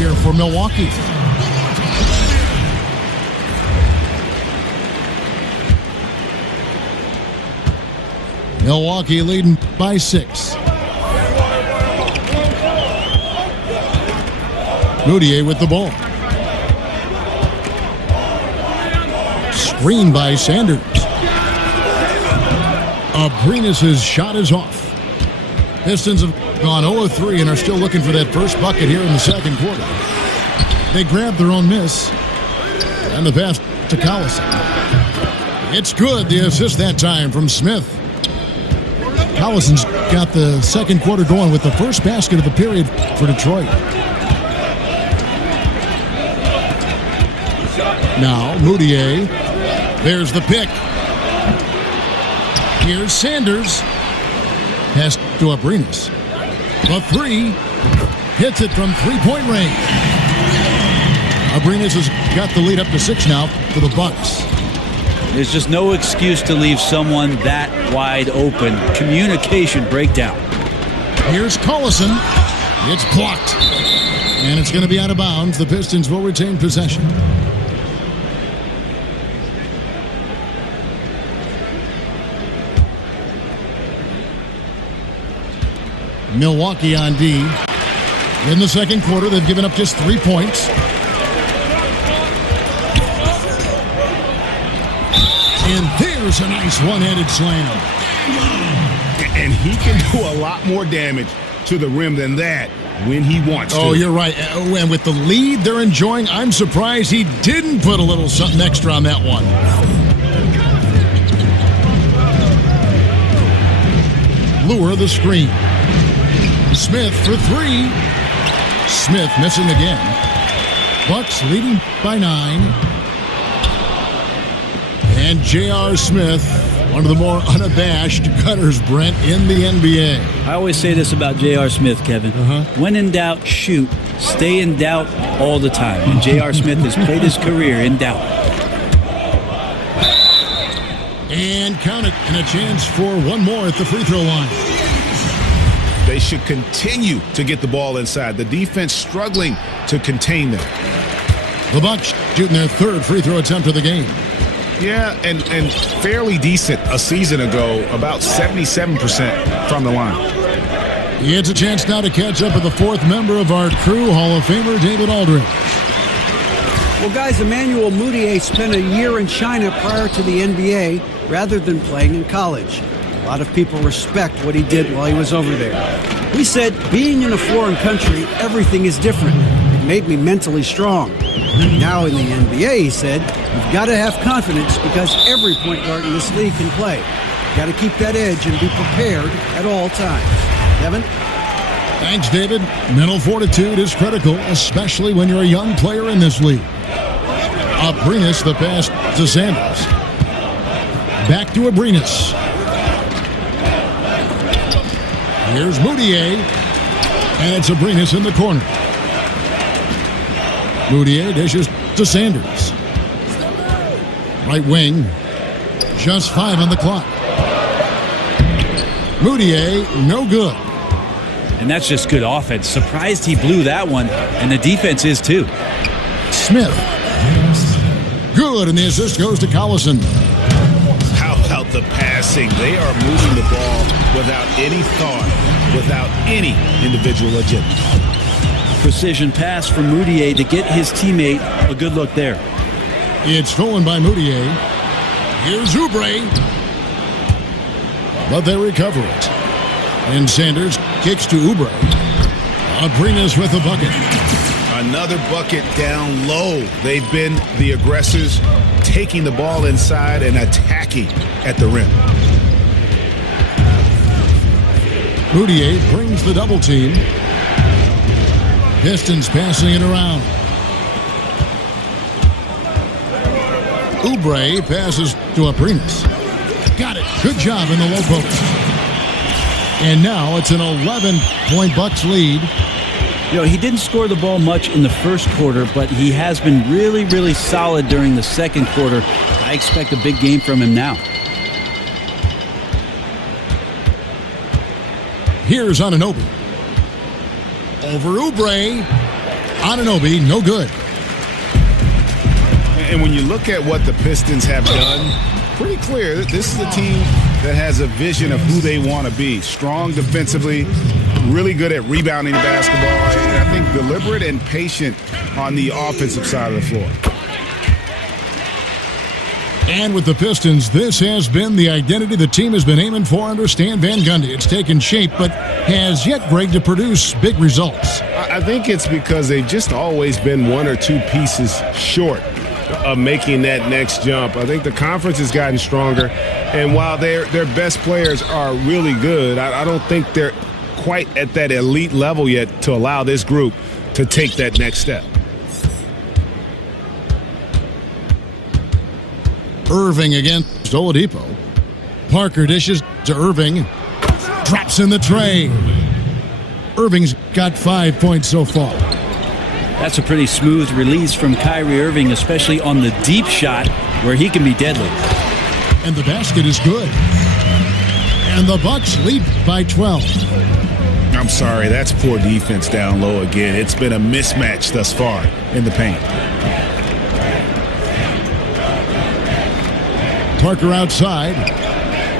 here for Milwaukee. Milwaukee leading by 6. Moutier with the ball. Screen by Sanders. Abrinas' shot is off. Pistons have gone 0 of 3 and are still looking for that first bucket here in the second quarter. They grabbed their own miss. And the pass to Collison. It's good. The assist that time from Smith. Collison's got the second quarter going with the first basket of the period for Detroit. Now, Moutier. There's the pick. Here's Sanders. Pass to Abrinas. The 3. Hits it from three-point range. Abrinas has got the lead up to 6 now for the Bucks. There's just no excuse to leave someone that wide open. Communication breakdown. Here's Collison. It's blocked. And it's going to be out of bounds. The Pistons will retain possession. Milwaukee on D. In the second quarter, they've given up just 3 points. And there's a nice one-handed slam. And he can do a lot more damage to the rim than that when he wants to. Oh, you're right. And with the lead they're enjoying, I'm surprised he didn't put a little something extra on that one. Lure the screen. Smith for 3. Smith missing again. Bucks leading by 9. And J.R. Smith, one of the more unabashed cutters, Brent, in the NBA. I always say this about J.R. Smith, Kevin. When in doubt, shoot. Stay in doubt all the time. And J.R. Smith has played his career in doubt. And count it. And a chance for one more at the free throw line. They should continue to get the ball inside. The defense struggling to contain them. The Bucks shooting their 3rd free throw attempt of the game. Yeah, and fairly decent a season ago, about 77% from the line. It's a chance now to catch up with the 4th member of our crew, Hall of Famer David Aldridge. Well, guys, Emmanuel Moutier spent a year in China prior to the NBA rather than playing in college. A lot of people respect what he did while he was over there. He said, being in a foreign country, everything is different. It made me mentally strong. Now in the NBA, he said, you've got to have confidence because every point guard in this league can play. You've got to keep that edge and be prepared at all times. Kevin? Thanks, David. Mental fortitude is critical, especially when you're a young player in this league. Abrinas the pass to Sanders. Back to Abrinas. Here's Moutier. And it's Abrinas in the corner. Moutier dishes to Sanders. Right wing. Just 5 on the clock. Moutier, no good. And that's just good offense. Surprised he blew that one. And the defense is too. Smith. Good, and the assist goes to Collison. How about the passing? They are moving the ball without any thought, without any individual agenda. Precision pass from Moutier to get his teammate a good look there. It's stolen by Moutier. Here's Oubre. But they recover it. And Sanders kicks to Oubre. Abrinas with a bucket. Another bucket down low. They've been the aggressors, taking the ball inside and attacking at the rim. Moutier brings the double team. Pistons passing it around. Oubre passes to Abrinas. Got it. Good job in the low post. And now it's an 11-point Bucks lead. You know, he didn't score the ball much in the first quarter, but he has been really, really solid during the second quarter. I expect a big game from him now. Here's Anunoby. Over Oubre. Anunoby, no good. And when you look at what the Pistons have done, pretty clear that this is a team that has a vision of who they want to be. Strong defensively, really good at rebounding the basketball, and I think deliberate and patient on the offensive side of the floor. And with the Pistons, this has been the identity the team has been aiming for under Stan Van Gundy. It's taken shape, but has yet, Greg, to produce big results. I think it's because they've just always been one or two pieces short of making that next jump. I think the conference has gotten stronger, and while their best players are really good, I don't think they're quite at that elite level yet to allow this group to take that next step. Irving against Oladipo. Parker dishes to Irving. Drops in the tray. Irving's got 5 points so far. That's a pretty smooth release from Kyrie Irving, especially on the deep shot where he can be deadly. And the basket is good. And the Bucks lead by 12. I'm sorry, that's poor defense down low again. It's been a mismatch thus far in the paint. Parker outside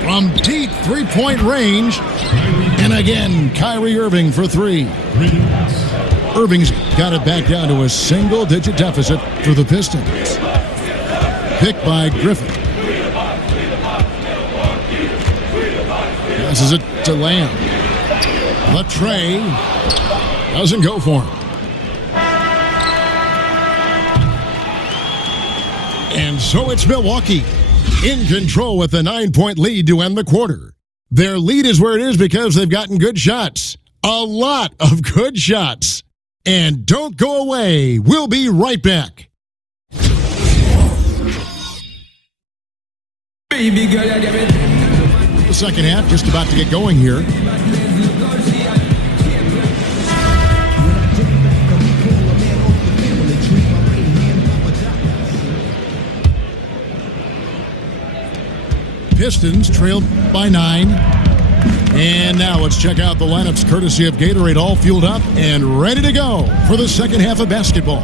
from deep three-point range. And again, Kyrie Irving for three. Irving's got it back down to a single-digit deficit for the Pistons. Picked by Griffin. Passes it to Lamb. The tray doesn't go for him. And so it's Milwaukee in control with a 9-point lead to end the quarter. Their lead is where it is because they've gotten good shots. A lot of good shots. And don't go away. We'll be right back. The second half just about to get going here. Pistons trailed by 9. And now let's check out the lineups courtesy of Gatorade, all fueled up and ready to go for the second half of basketball.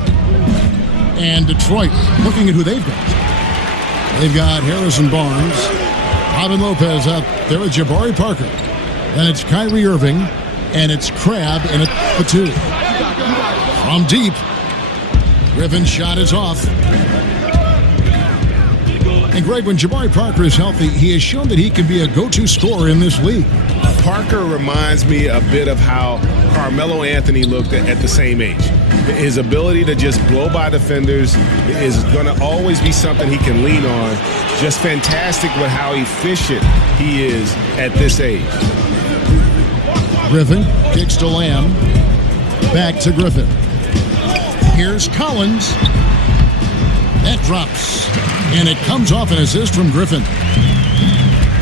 And Detroit, looking at who they've got. They've got Harrison Barnes, Robin Lopez out there with Jabari Parker. Then it's Kyrie Irving, and it's Crabbe in at the 2. From deep, Griffin's shot is off. And Greg, when Jabari Parker is healthy, he has shown that he can be a go-to scorer in this league. Parker reminds me a bit of how Carmelo Anthony looked at the same age. His ability to just blow by defenders is going to always be something he can lean on. Just fantastic with how efficient he is at this age. Griffin kicks to Lamb. Back to Griffin. Here's Collins. That drops. And it comes off an assist from Griffin.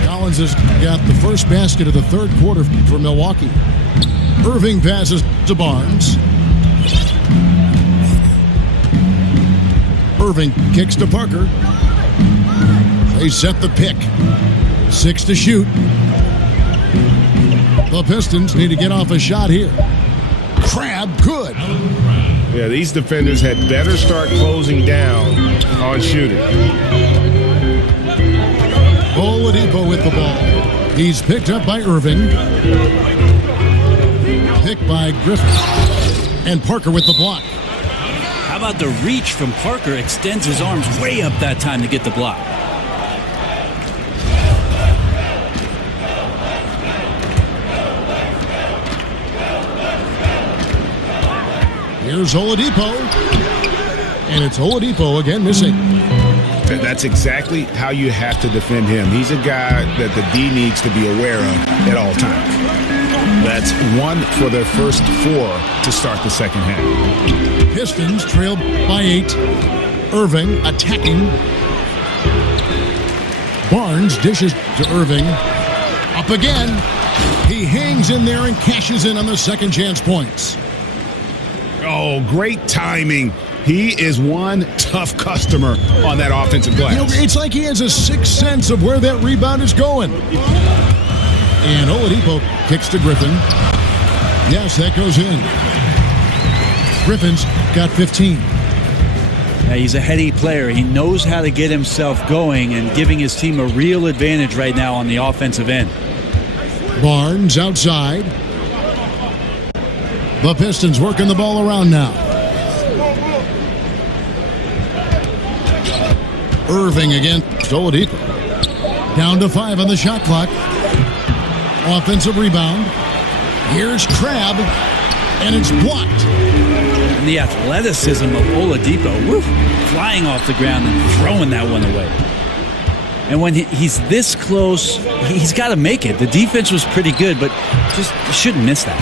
Collins has got the first basket of the third quarter for Milwaukee. Irving passes to Barnes. Irving kicks to Parker. They set the pick. 6 to shoot. The Pistons need to get off a shot here. Crabbe, good. Yeah, these defenders had better start closing down on shooting. Oladipo with the ball. He's picked up by Irving. Picked by Griffin. And Parker with the block. How about the reach from Parker? Extends his arms way up that time to get the block. Here's Oladipo. And it's Oladipo again missing. That's exactly how you have to defend him. He's a guy that the D needs to be aware of at all times. That's 1 for their first 4 to start the second half. Pistons trailed by 8. Irving attacking. Barnes dishes to Irving. Up again. He hangs in there and cashes in on the second chance points. Oh, great timing. He is one tough customer on that offensive glass. You know, it's like he has a sixth sense of where that rebound is going. And Oladipo kicks to Griffin. Yes, that goes in. Griffin's got 15. Yeah, he's a heady player. He knows how to get himself going and giving his team a real advantage right now on the offensive end. Barnes outside. The Pistons working the ball around now. Irving against Oladipo. Down to 5 on the shot clock. Offensive rebound. Here's Crabbe, and it's blocked. And the athleticism of Oladipo, woo, flying off the ground and throwing that one away. And when he's this close, he's got to make it. The defense was pretty good, but just shouldn't miss that.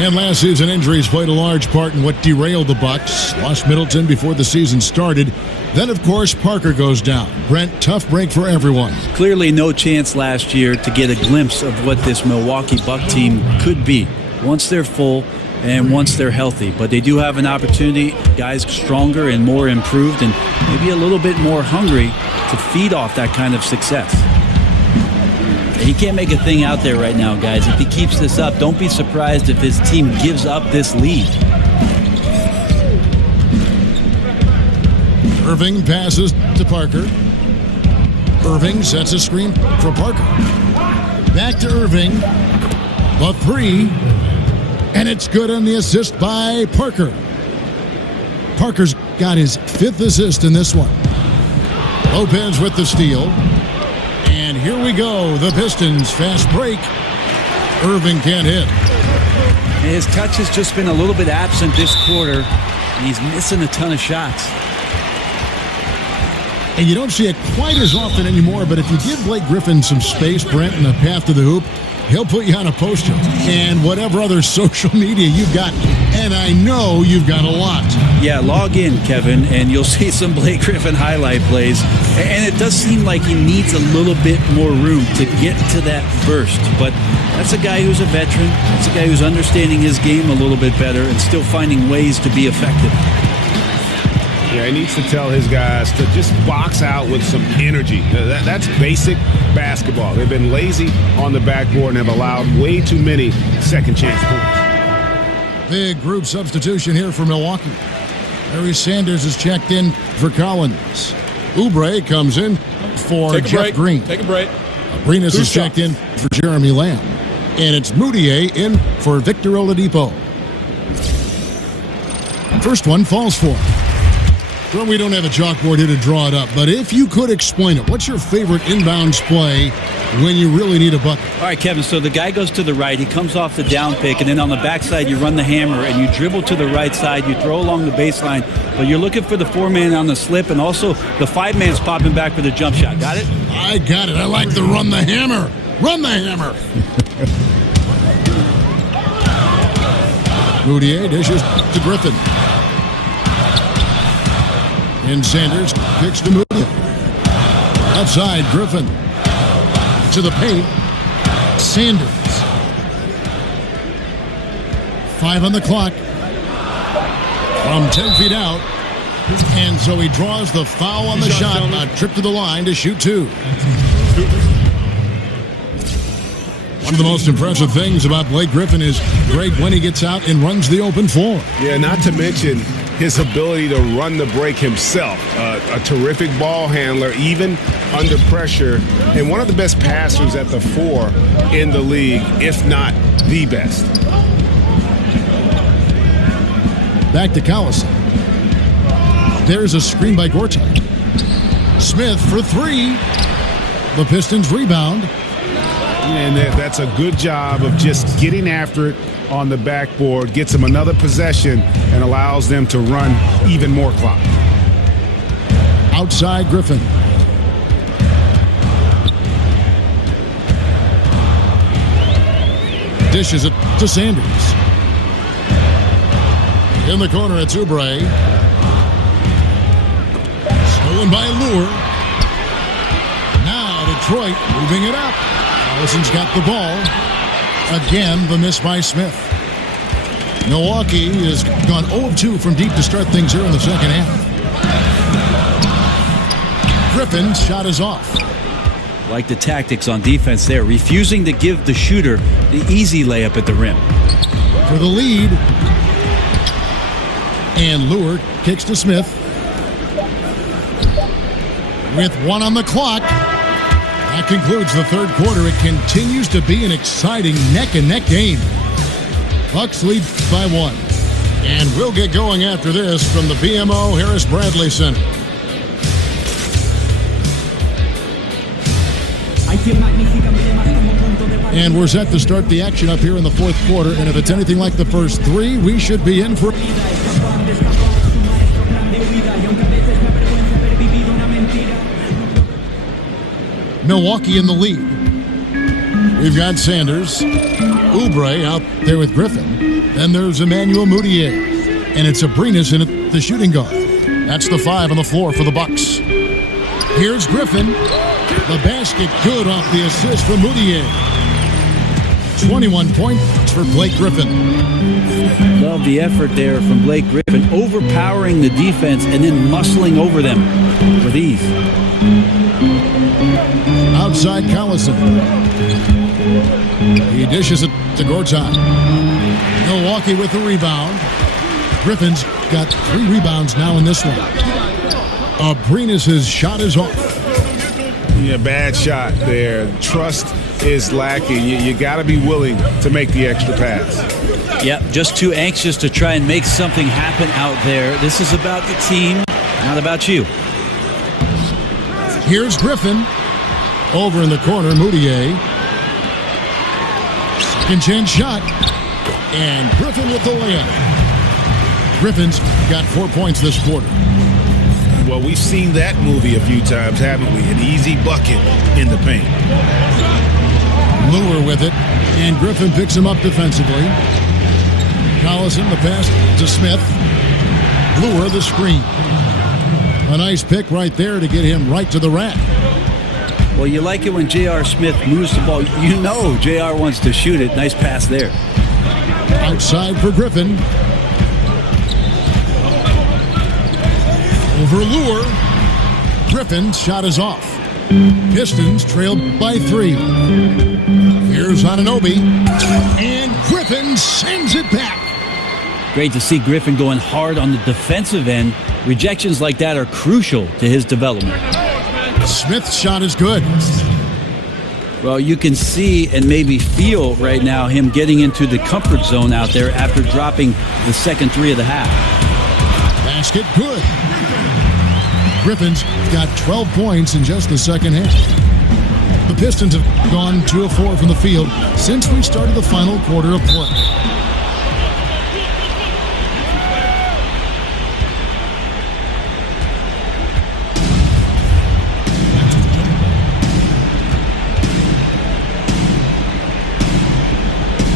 And last season, injuries played a large part in what derailed the Bucks. Lost Middleton before the season started. Then, of course, Parker goes down. Brent, tough break for everyone. Clearly no chance last year to get a glimpse of what this Milwaukee Buck team could be once they're full and once they're healthy. But they do have an opportunity. Guys stronger and more improved and maybe a little bit more hungry to feed off that kind of success. He can't make a thing out there right now, guys. If he keeps this up, don't be surprised if his team gives up this lead. Irving passes to Parker. Irving sets a screen for Parker. Back to Irving. The 3. And it's good on the assist by Parker. Parker's got his 5th assist in this one. Lopez with the steal. And here we go. The Pistons fast break. Irving can't hit. His touch has just been a little bit absent this quarter. And he's missing a ton of shots. And you don't see it quite as often anymore, but if you give Blake Griffin some space, Brent, and a path to the hoop, he'll put you on a poster and whatever other social media you've got. And I know you've got a lot. Yeah, log in, Kevin, and you'll see some Blake Griffin highlight plays. And it does seem like he needs a little bit more room to get to that burst. But that's a guy who's a veteran. That's a guy who's understanding his game a little bit better and still finding ways to be effective. Yeah, he needs to tell his guys to just box out with some energy. That's basic basketball. They've been lazy on the backboard and have allowed way too many second chance points. Big group substitution here for Milwaukee. Larry Sanders is checked in for Collins. Oubre comes in for Jeff Green. Take a break. Arenas is checked in for Jeremy Lamb. And it's Moutier in for Victor Oladipo. First one falls for him. Well, we don't have a chalkboard here to draw it up, but if you could explain it, what's your favorite inbounds play when you really need a bucket? All right, Kevin, so the guy goes to the right, he comes off the down pick, and then on the backside you run the hammer and you dribble to the right side, you throw along the baseline, but you're looking for the 4-man on the slip, and also the 5-man's popping back with a jump shot. Got it? I got it. I like the run the hammer. Run the hammer. Moutier dishes to Griffin. And Sanders kicks to Moutier. Outside, Griffin. To the paint. Sanders. 5 on the clock. From 10 feet out. And so he draws the foul on the shot. A trip to the line to shoot 2. One of the most impressive things about Blake Griffin is great when he gets out and runs the open floor. Yeah, not to mention his ability to run the break himself. A terrific ball handler, even under pressure, and one of the best passers at the 4 in the league, if not the best. Back to Collison. There's a screen by Gortat. Smith for 3. The Pistons rebound. And that's a good job of just getting after it on the backboard, gets them another possession, and allows them to run even more clock. Outside Griffin. Dishes it to Sanders. In the corner, it's Oubre. Stolen by Lure. Now Detroit moving it up. Allison's got the ball. Again, the miss by Smith. Milwaukee has gone 0 of 2 from deep to start things here in the second half. Griffin's shot is off. Like the tactics on defense there, refusing to give the shooter the easy layup at the rim. for the lead. And Lure kicks to Smith. With 1 on the clock. That concludes the third quarter. It continues to be an exciting neck-and-neck game. Bucks lead by 1. And we'll get going after this from the BMO Harris Bradley Center. And we're set to start the action up here in the fourth quarter. And if it's anything like the first 3, we should be in for... Milwaukee in the lead. We've got Sanders, Oubre out there with Griffin. Then there's Emmanuel Mudiay. And it's Abrinas in at the shooting guard. That's the 5 on the floor for the Bucks. Here's Griffin. The basket good off the assist from Mudiay. 21 points for Blake Griffin. Love the effort there from Blake Griffin, overpowering the defense and then muscling over them with ease. Outside Collison. He dishes it to Gortat. Milwaukee with the rebound. Griffin's got 3 rebounds now in this one. Abrinas' shot is off. Yeah, bad shot there. Trust is lacking. You got to be willing to make the extra pass. Yep, just too anxious to try and make something happen out there. This is about the team, not about you. Here's Griffin. Over in the corner, Mudiay. Second chance shot. And Griffin with the layup. Griffin's got 4 points this quarter. Well, we've seen that movie a few times, haven't we? An easy bucket in the paint. Lure with it, and Griffin picks him up defensively. Collison, the pass to Smith. Lure, the screen. A nice pick right there to get him right to the rack. Well, you like it when J.R. Smith moves the ball. You know J.R. wants to shoot it. Nice pass there. Outside for Griffin. Over Lure. Griffin's shot is off. Pistons trailed by 3. Here's Anunoby. And Griffin sends it back. Great to see Griffin going hard on the defensive end. Rejections like that are crucial to his development. Smith's shot is good. Well, you can see and maybe feel right now him getting into the comfort zone out there after dropping the second 3 of the half. Basket good. Griffin's got 12 points in just the second half. The Pistons have gone 2 of 4 from the field since we started the final quarter of play.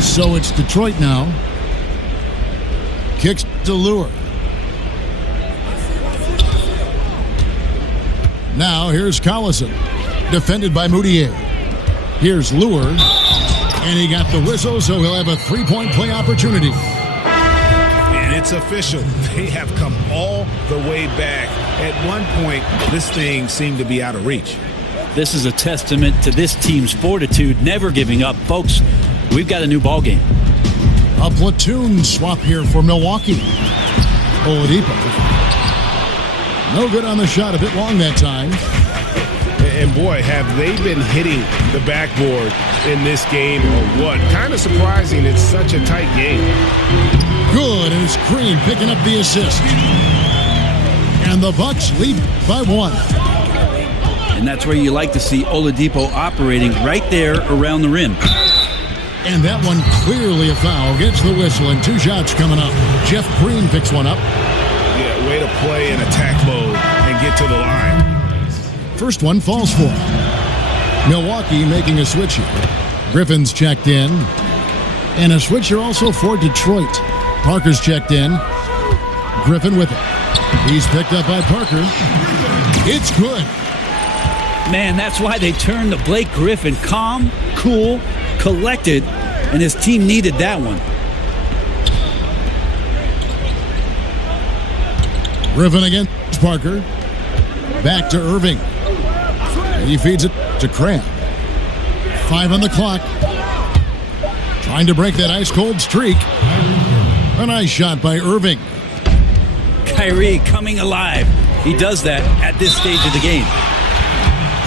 So it's Detroit now. Kicks to Lure. Now here's Collison. Defended by Mudiay. Here's Lure. And he got the whistle, so he'll have a 3-point play opportunity. And it's official. They have come all the way back. At one point, this thing seemed to be out of reach. This is a testament to this team's fortitude, never giving up. Folks, we've got a new ball game. A platoon swap here for Milwaukee. Oladipo. No good on the shot, a bit long that time. And boy, have they been hitting the backboard in this game or what? Kind of surprising. It's such a tight game. Good, and it's Green picking up the assist. And the Bucks lead by 1. And that's where you like to see Oladipo operating right there around the rim. And that one clearly a foul. Gets the whistle, and 2 shots coming up. Jeff Green picks one up. Yeah, way to play in attack mode and get to the line. First one falls for him. Milwaukee making a switch here. Griffin's checked in. And a switch here also for Detroit. Parker's checked in. Griffin with it. He's picked up by Parker. It's good. Man, that's why they turned to Blake Griffin. Calm, cool, collected, and his team needed that one. Griffin against Parker. Back to Irving. He feeds it to Crabb. 5 on the clock. Trying to break that ice-cold streak. A nice shot by Irving. Kyrie coming alive. He does that at this stage of the game.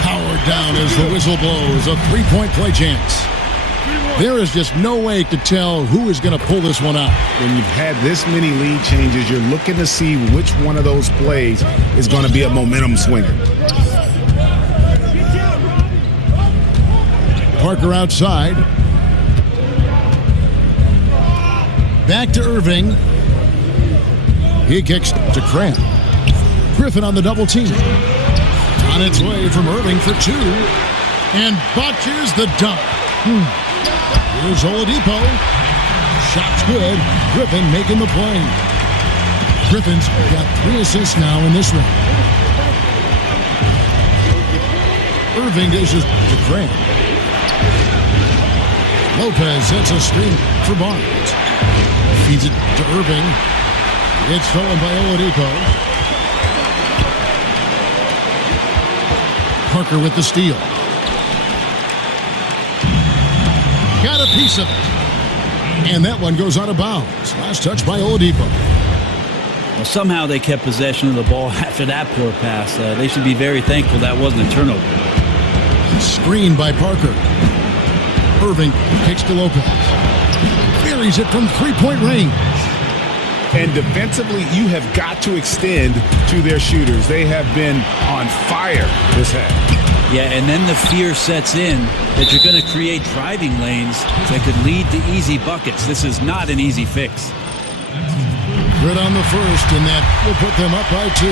Powered down as the whistle blows. A three-point play chance. There is just no way to tell who is going to pull this one out. When you've had this many lead changes, you're looking to see which one of those plays is going to be a momentum swinger. Parker outside. Back to Irving. He kicks to Cramp. Griffin on the double team. On its way from Irving for two. And botches the dunk. Here's Oladipo. Shot's good. Griffin making the play. Griffin's got 3 assists now in this one. Irving dishes to Cramp. Lopez sets a screen for Barnes. Feeds it to Irving. It's stolen by Oladipo. Parker with the steal. Got a piece of it. And that one goes out of bounds. Last touch by Oladipo. Well, somehow they kept possession of the ball after that poor pass. They should be very thankful that wasn't a turnover. Screened by Parker. Irving kicks to Lopez. Buries it from three-point range. And defensively, you have got to extend to their shooters. They have been on fire this half. Yeah, and then the fear sets in that you're going to create driving lanes that could lead to easy buckets. This is not an easy fix. Good on the first, and that will put them up by 2.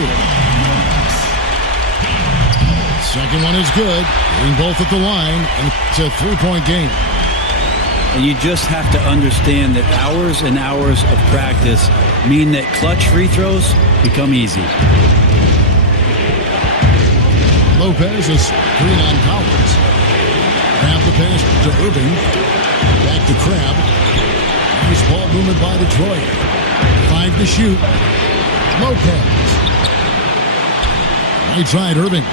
Second one is good. Getting both at the line, and it's a 3-point game. And you just have to understand that hours and hours of practice mean that clutch free throws become easy. Lopez is screen on Collins. Crab the pass to Irving. Back to Crab. Nice ball movement by Detroit. 5 to shoot. Lopez. Right side, Irving.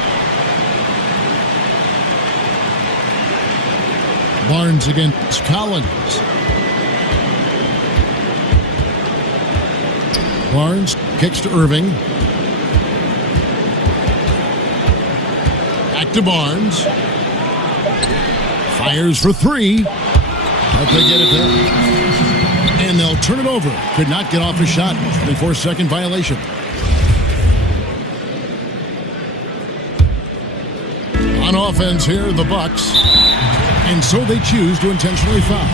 Barnes against Collins. Barnes kicks to Irving. Back to Barnes. Fires for 3. But they get it done. And they'll turn it over. Could not get off a shot. 24-second violation. On offense here, the Bucks. And so they choose to intentionally foul.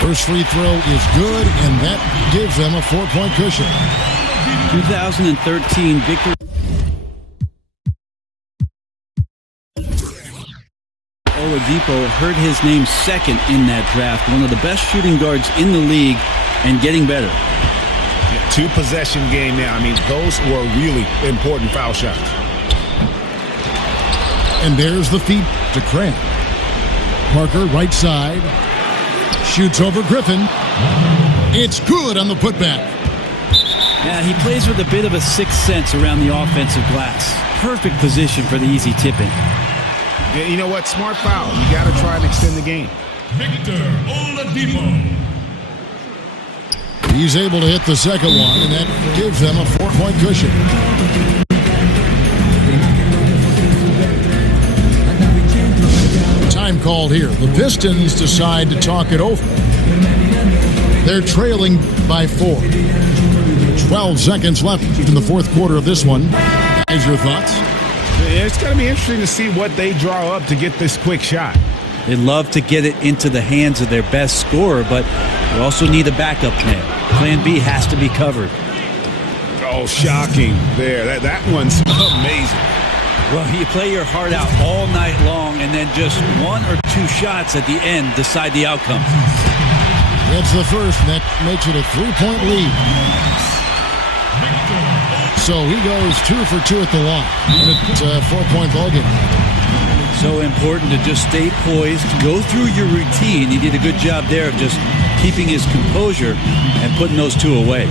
First free throw is good, and that gives them a 4-point cushion. 2013 victory. Oladipo heard his name second in that draft. One of the best shooting guards in the league and getting better. Yeah, 2-possession game now. I mean, those were really important foul shots. And there's the feed to Cramp. Parker, right side. Shoots over Griffin. It's good on the putback. Yeah, he plays with a bit of a sixth sense around the offensive glass. Perfect position for the easy tipping. Yeah, you know what? Smart foul. You got to try and extend the game. Victor Oladipo. He's able to hit the second one, and that gives them a 4-point cushion. Time called here. The Pistons decide to talk it over. They're trailing by 4. 12 seconds left in the fourth quarter of this one. Guys, your thoughts? Yeah, it's going to be interesting to see what they draw up to get this quick shot. They love to get it into the hands of their best scorer, but you also need a backup plan. Plan B has to be covered. Oh, shocking there. That one's amazing. Well, you play your heart out all night long, and then just 1 or 2 shots at the end decide the outcome. That's the first, and that makes it a 3-point lead. So he goes 2 for 2 at the line, and it's a 4-point ballgame. So important to just stay poised, go through your routine. He did a good job there of just keeping his composure and putting those 2 away.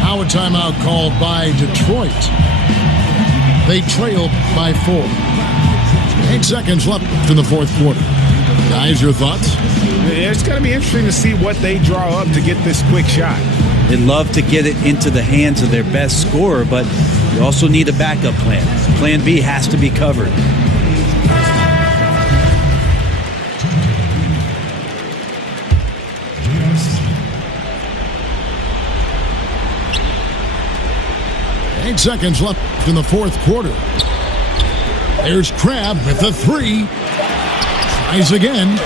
Now a timeout called by Detroit. They trail by 4. 8 seconds left in the fourth quarter. Guys, your thoughts? It's going to be interesting to see what they draw up to get this quick shot. They love to get it into the hands of their best scorer, but you also need a backup plan. Plan B has to be covered. Eight seconds left in the fourth quarter. There's Crabbe with the three. Tries again.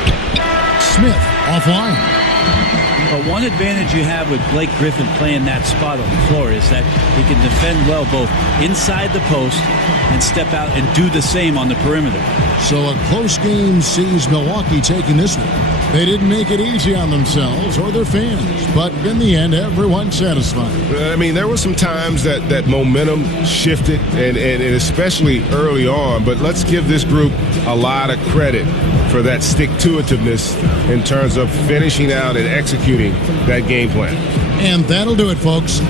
Smith offline. But one advantage you have with Blake Griffin playing that spot on the floor is that he can defend well both inside the post and step out and do the same on the perimeter. So a close game sees Milwaukee taking this one. They didn't make it easy on themselves or their fans, but in the end, everyone's satisfied. I mean, there were some times that momentum shifted, and especially early on, but let's give this group a lot of credit for that stick-to-itiveness in terms of finishing out and executing that game plan. And that'll do it, folks.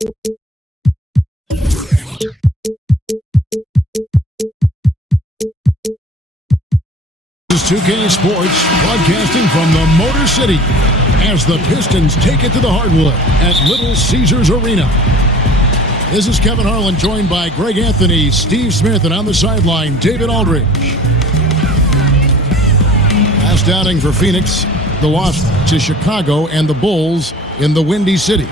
This is 2K Sports, broadcasting from the Motor City as the Pistons take it to the hardwood at Little Caesars Arena. This is Kevin Harlan, joined by Greg Anthony, Steve Smith, and on the sideline, David Aldridge. Last outing for Phoenix, the loss to Chicago and the Bulls in the Windy City.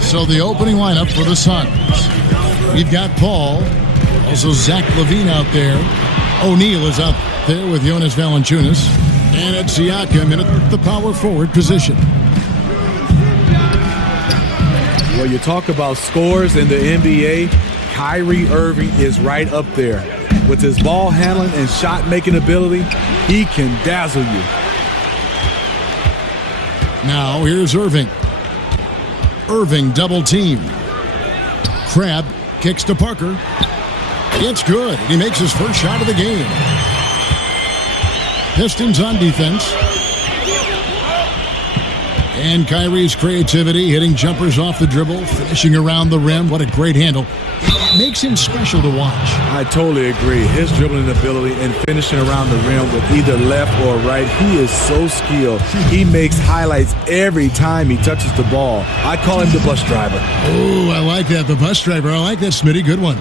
So the opening lineup for the Suns. We've got Paul, also Zach LaVine out there. O'Neal is out there with Jonas Valanciunas. And it's Siakam in the power forward position. Well, you talk about scores in the NBA, Kyrie Irving is right up there. With his ball handling and shot-making ability, he can dazzle you. Now here's Irving. Irving double team. Crabbe kicks to Parker. It's good. He makes his first shot of the game. Pistons on defense. And Kyrie's creativity, hitting jumpers off the dribble, finishing around the rim. What a great handle. Makes him special to watch. I totally agree. His dribbling ability and finishing around the rim with either left or right, he is so skilled. He makes highlights every time he touches the ball. I call him the bus driver. Oh, I like that. The bus driver. I like that, Smitty. Good one.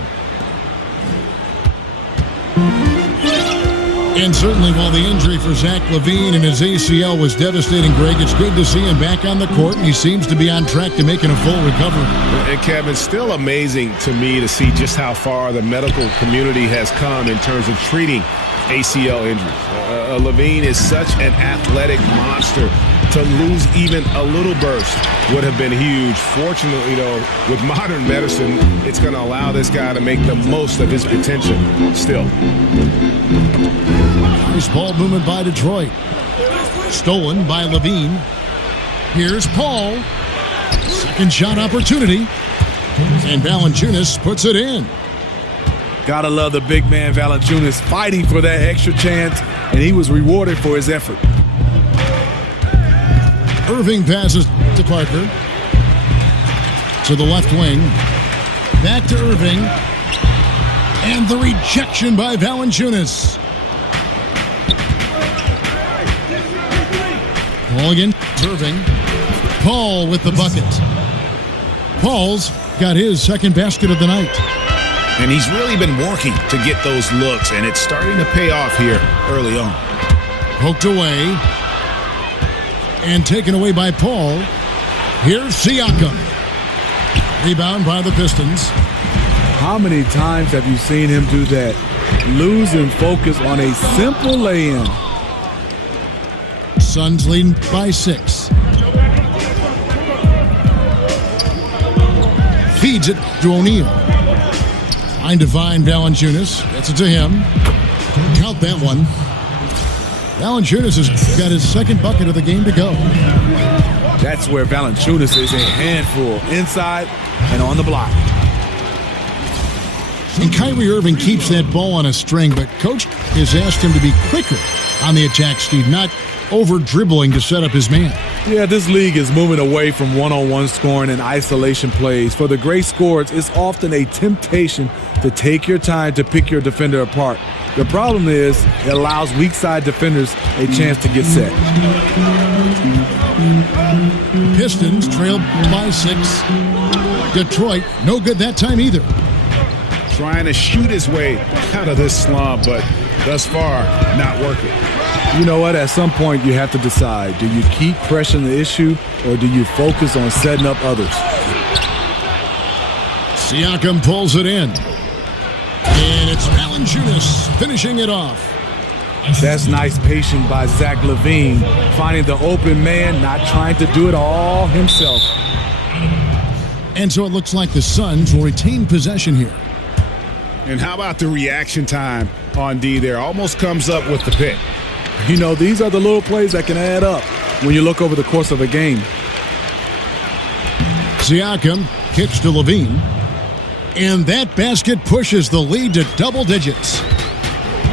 And certainly while the injury for Zach LaVine and his ACL was devastating, Greg, it's good to see him back on the court, and he seems to be on track to making a full recovery. And Kevin, it's still amazing to me to see just how far the medical community has come in terms of treating ACL injuries. LaVine is such an athletic monster. To lose even a little burst would have been huge. Fortunately, though, with modern medicine, it's going to allow this guy to make the most of his potential still. Nice ball movement by Detroit. Stolen by LaVine. Here's Paul. Second shot opportunity. And Valanciunas puts it in. Gotta love the big man Valanciunas fighting for that extra chance, and he was rewarded for his effort. Irving passes to Parker. To the left wing. Back to Irving. And the rejection by Valanciunas. Paul again. Irving. Paul with the bucket. Paul's got his second basket of the night. And he's really been working to get those looks, and it's starting to pay off here early on. Poked away. And taken away by Paul. Here's Siakam. Rebound by the Pistons. How many times have you seen him do that? Losing focus on a simple lay-in. Suns leading by 6. Feeds it to O'Neal. Trying to find Valanciunas. Gets it to him. Count that one. Valanciunas has got his second bucket of the game to go. That's where Valanciunas is a handful, inside and on the block. And Kyrie Irving keeps that ball on a string, but coach has asked him to be quicker on the attack, Steve, not over-dribbling to set up his man. Yeah, this league is moving away from one-on-one scoring and isolation plays. For the great scorers, it's often a temptation to take your time to pick your defender apart. The problem is it allows weak side defenders a chance to get set. Pistons trail by 6. Detroit, no good that time either. Trying to shoot his way out of this slump, but thus far, not working. You know what? At some point, you have to decide. Do you keep pressing the issue, or do you focus on setting up others? Siakam pulls it in. And it's Valanciunas finishing it off. That's nice patience by Zach LaVine, finding the open man, not trying to do it all himself. And so it looks like the Suns will retain possession here. And how about the reaction time on D there? Almost comes up with the pick. You know, these are the little plays that can add up when you look over the course of a game. Siakam kicks to LaVine. And that basket pushes the lead to double digits.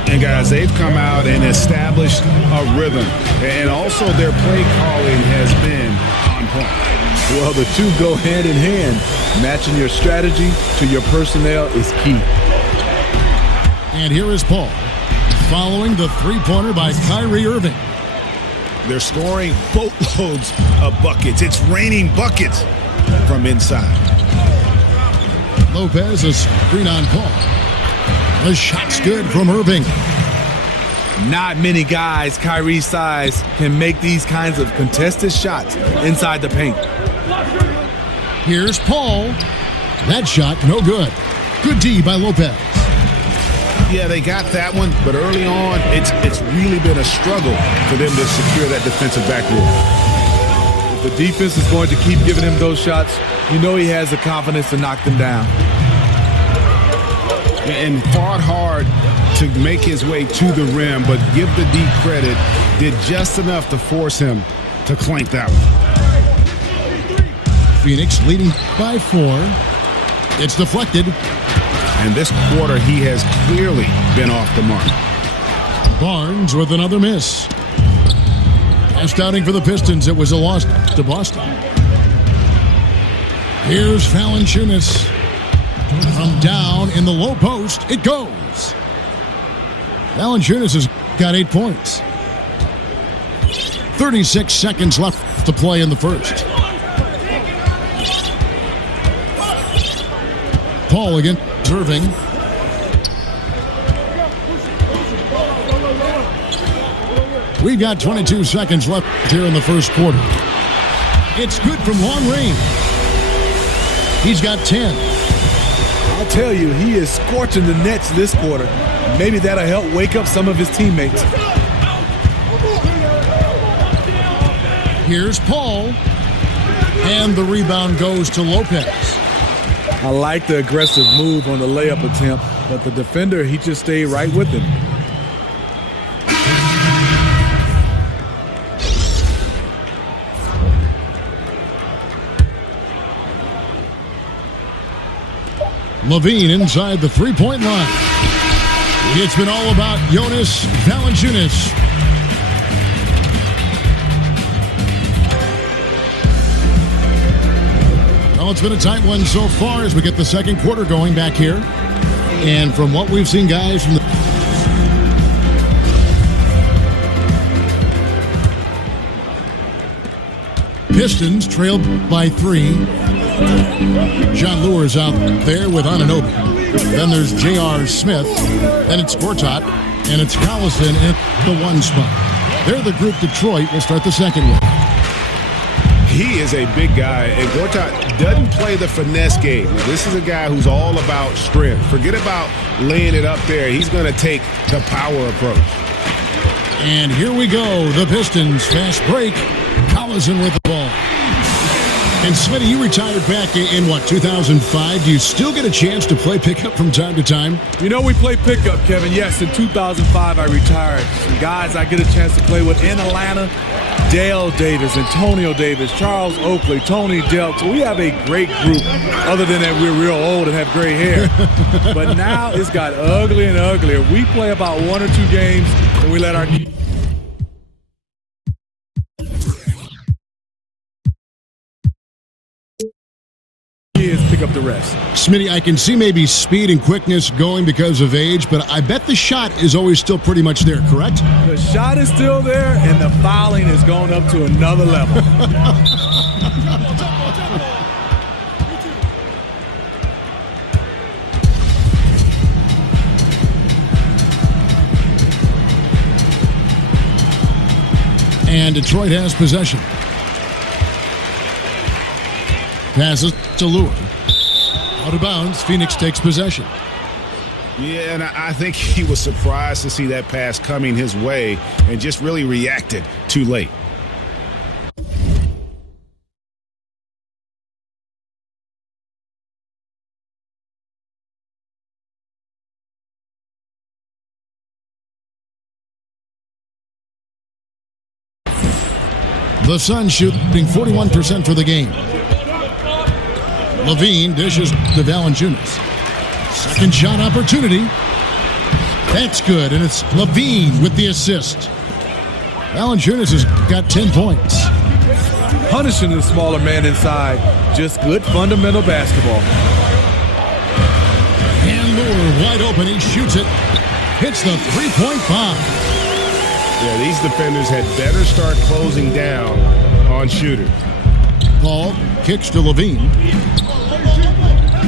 And guys, they've come out and established a rhythm. And also their play calling has been on Paul. Well, the two go hand in hand. Matching your strategy to your personnel is key. And here is Paul, following the three-pointer by Kyrie Irving. They're scoring boatloads of buckets. It's raining buckets from inside. Lopez, a screen on Paul. The shot's good from Irving. Not many guys Kyrie's size can make these kinds of contested shots inside the paint. Here's Paul. That shot, no good. Good D by Lopez. Yeah, they got that one, but early on, it's really been a struggle for them to secure that defensive backboard. If the defense is going to keep giving him those shots, you know he has the confidence to knock them down. And fought hard to make his way to the rim, but give the D credit, did just enough to force him to clank that one. Phoenix leading by 4. It's deflected. And this quarter, he has clearly been off the mark. Barnes with another miss. Last outing for the Pistons, it was a loss to Boston. Here's Valanciunas. From down in the low post, it goes. Valanciunas has got 8 points. 36 seconds left to play in the first. Paul against Irving. We've got 22 seconds left here in the first quarter. It's good from long range. He's got 10. I'll tell you, he is scorching the Nets this quarter. Maybe that'll help wake up some of his teammates. Here's Paul. And the rebound goes to Lopez. I like the aggressive move on the layup attempt, but the defender, he just stayed right with him. Levine inside the three-point line. It's been all about Jonas Valanciunas. Well, it's been a tight one so far as we get the second quarter going back here. And from what we've seen, guys, from the Pistons trailed by 3. John Lure's out there with Anunoby. Then there's J.R. Smith. Then it's Gortat. And it's Collison at the 1 spot. They're the group Detroit will start the second with. He is a big guy, and Gortat doesn't play the finesse game. This is a guy who's all about strength. Forget about laying it up there. He's going to take the power approach. And here we go. The Pistons fast break. Collison with the ball. And Smitty, you retired back in what, 2005? Do you still get a chance to play pickup from time to time? You know, we play pickup, Kevin. Yes, in 2005 I retired. Some guys I get a chance to play with in Atlanta. Dale Davis, Antonio Davis, Charles Oakley, Tony Delta. We have a great group, other than that we're real old and have gray hair. But now it's got uglier and uglier. We play about 1 or 2 games, and we let our kids pick up the rest. Smitty, I can see maybe speed and quickness going because of age, but I bet the shot is always still pretty much there, correct? The shot is still there, and the fouling is going up to another level. And Detroit has possession. Passes to Lure. Out of bounds, Phoenix takes possession. Yeah, and I think he was surprised to see that pass coming his way and just really reacted too late. The Suns shooting 41% for the game. Levine dishes to Valanciunas. Second shot opportunity. That's good, and it's Levine with the assist. Valanciunas has got 10 points. punishing the smaller man inside. Just good fundamental basketball. And Lure wide open. He shoots it. Hits the three-point bomb. Yeah, these defenders had better start closing down on shooters. Paul kicks to Levine.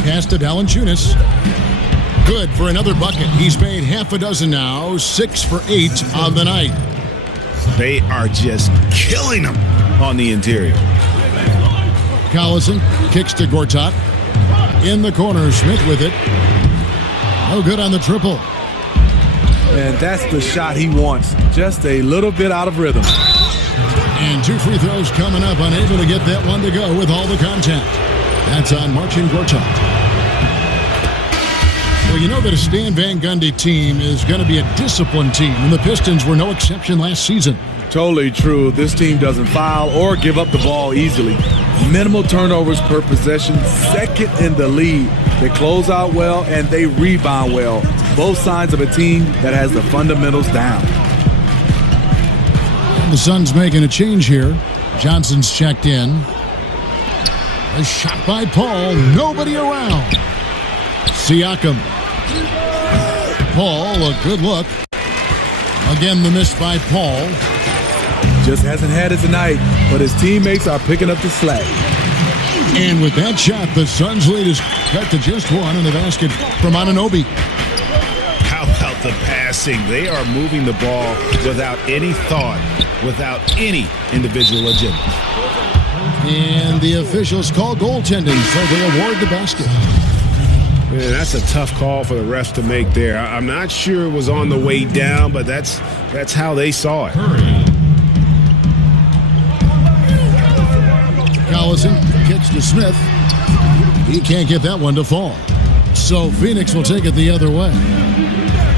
Pass to Valanciunas. Good for another bucket. He's made half a dozen now. 6 for 8 on the night. They are just killing them on the interior. Collison kicks to Gortat. In the corner, Smith with it. No good on the triple. And that's the shot he wants. Just a little bit out of rhythm. And 2 free throws coming up. Unable to get that one to go with all the contact. That's on Marcin Gortat. Well, you know that a Stan Van Gundy team is going to be a disciplined team, and the Pistons were no exception last season. Totally true. This team doesn't foul or give up the ball easily. Minimal turnovers per possession, second in the league. They close out well and they rebound well. Both signs of a team that has the fundamentals down. The Suns making a change here. Johnson's checked in. A shot by Paul. Nobody around. Siakam. Paul, a good look. Again, the miss by Paul. Just hasn't had it tonight, but his teammates are picking up the slack. And with that shot, the Suns' lead is cut to just one in the basket from Anunoby. How about the passing? They are moving the ball without any thought, without any individual agenda. And the officials call goaltending, so they award the basket. Man, that's a tough call for the refs to make there. I'm not sure it was on the way down, but that's how they saw it. Collison kicks to Smith. He can't get that one to fall. So Phoenix will take it the other way.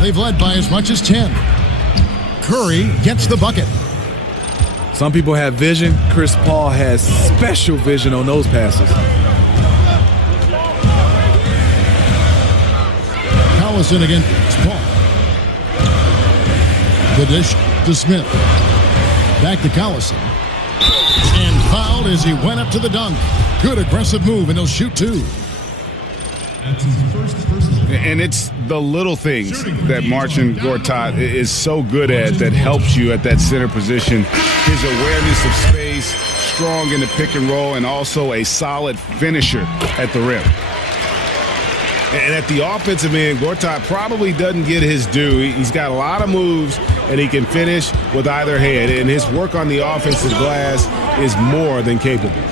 They've led by as much as 10. Curry gets the bucket. Some people have vision. Chris Paul has special vision on those passes. Collison against Paul. The dish to Smith. Back to Collison. And fouled as he went up to the dunk. Good aggressive move, and he'll shoot 2. And it's the little things that Marcin Gortat is so good at that helps you at that center position. His awareness of space, strong in the pick and roll, and also a solid finisher at the rim. And at the offensive end, Gortat probably doesn't get his due. He's got a lot of moves, and he can finish with either hand. And his work on the offensive glass is more than capable.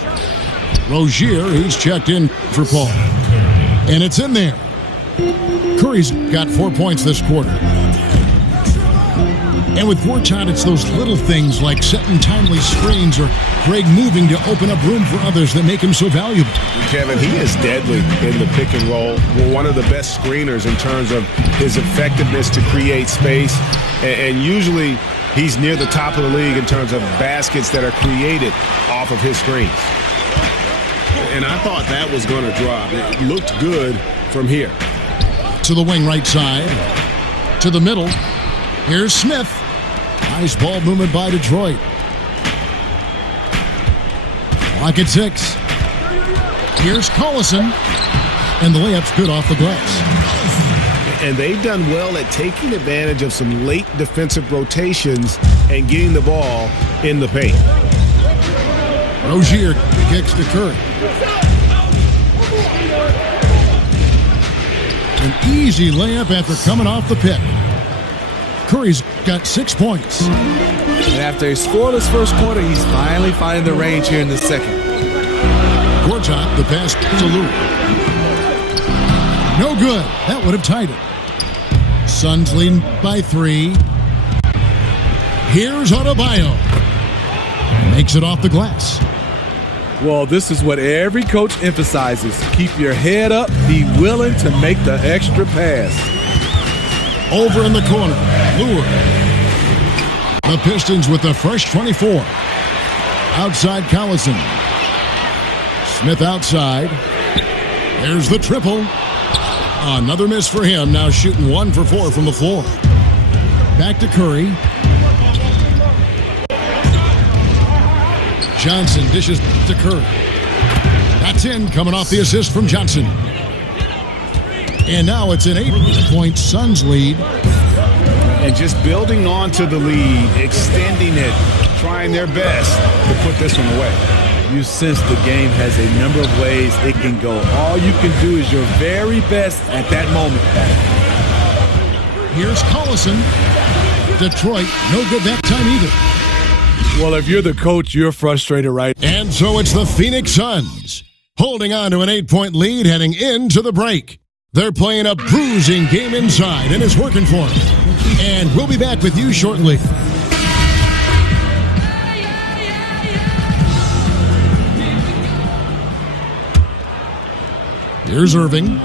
Rozier, he's checked in for Paul. And it's in there. Curry's got 4 points this quarter. And with Gortat, it's those little things like setting timely screens or Greg moving to open up room for others that make him so valuable. Kevin, he is deadly in the pick and roll. One of the best screeners in terms of his effectiveness to create space. And usually he's near the top of the league in terms of baskets that are created off of his screens. And I thought that was going to drop. It looked good from here. To the wing right side. To the middle. Here's Smith. Nice ball movement by Detroit. Clock at 6. Here's Collison. And the layup's good off the glass. And they've done well at taking advantage of some late defensive rotations and getting the ball in the paint. Rozier kicks to Curry. An easy layup after coming off the pick. Curry's got 6 points. And after a scoreless first quarter, he's finally finding the range here in the second. Gortat, the pass to Lue. No good. That would have tied it. Suns leading by 3. Here's Adebayo. Makes it off the glass. Well, this is what every coach emphasizes. Keep your head up. Be willing to make the extra pass. Over in the corner. Lure. The Pistons with the fresh 24. Outside Collison. Smith outside. There's the triple. Another miss for him. Now shooting 1 for 4 from the floor. Back to Curry. Johnson dishes to Curry. That's in, coming off the assist from Johnson. And now it's an 8-point Suns lead. And just building on to the lead, extending it, trying their best to put this one away. You sense the game has a number of ways it can go. All you can do is your very best at that moment. Here's Collison. Detroit, no good that time either. Well, if you're the coach, you're frustrated, right? And so it's the Phoenix Suns holding on to an 8-point lead heading into the break. They're playing a bruising game inside, and it's working for them. And we'll be back with you shortly. Here's Irving.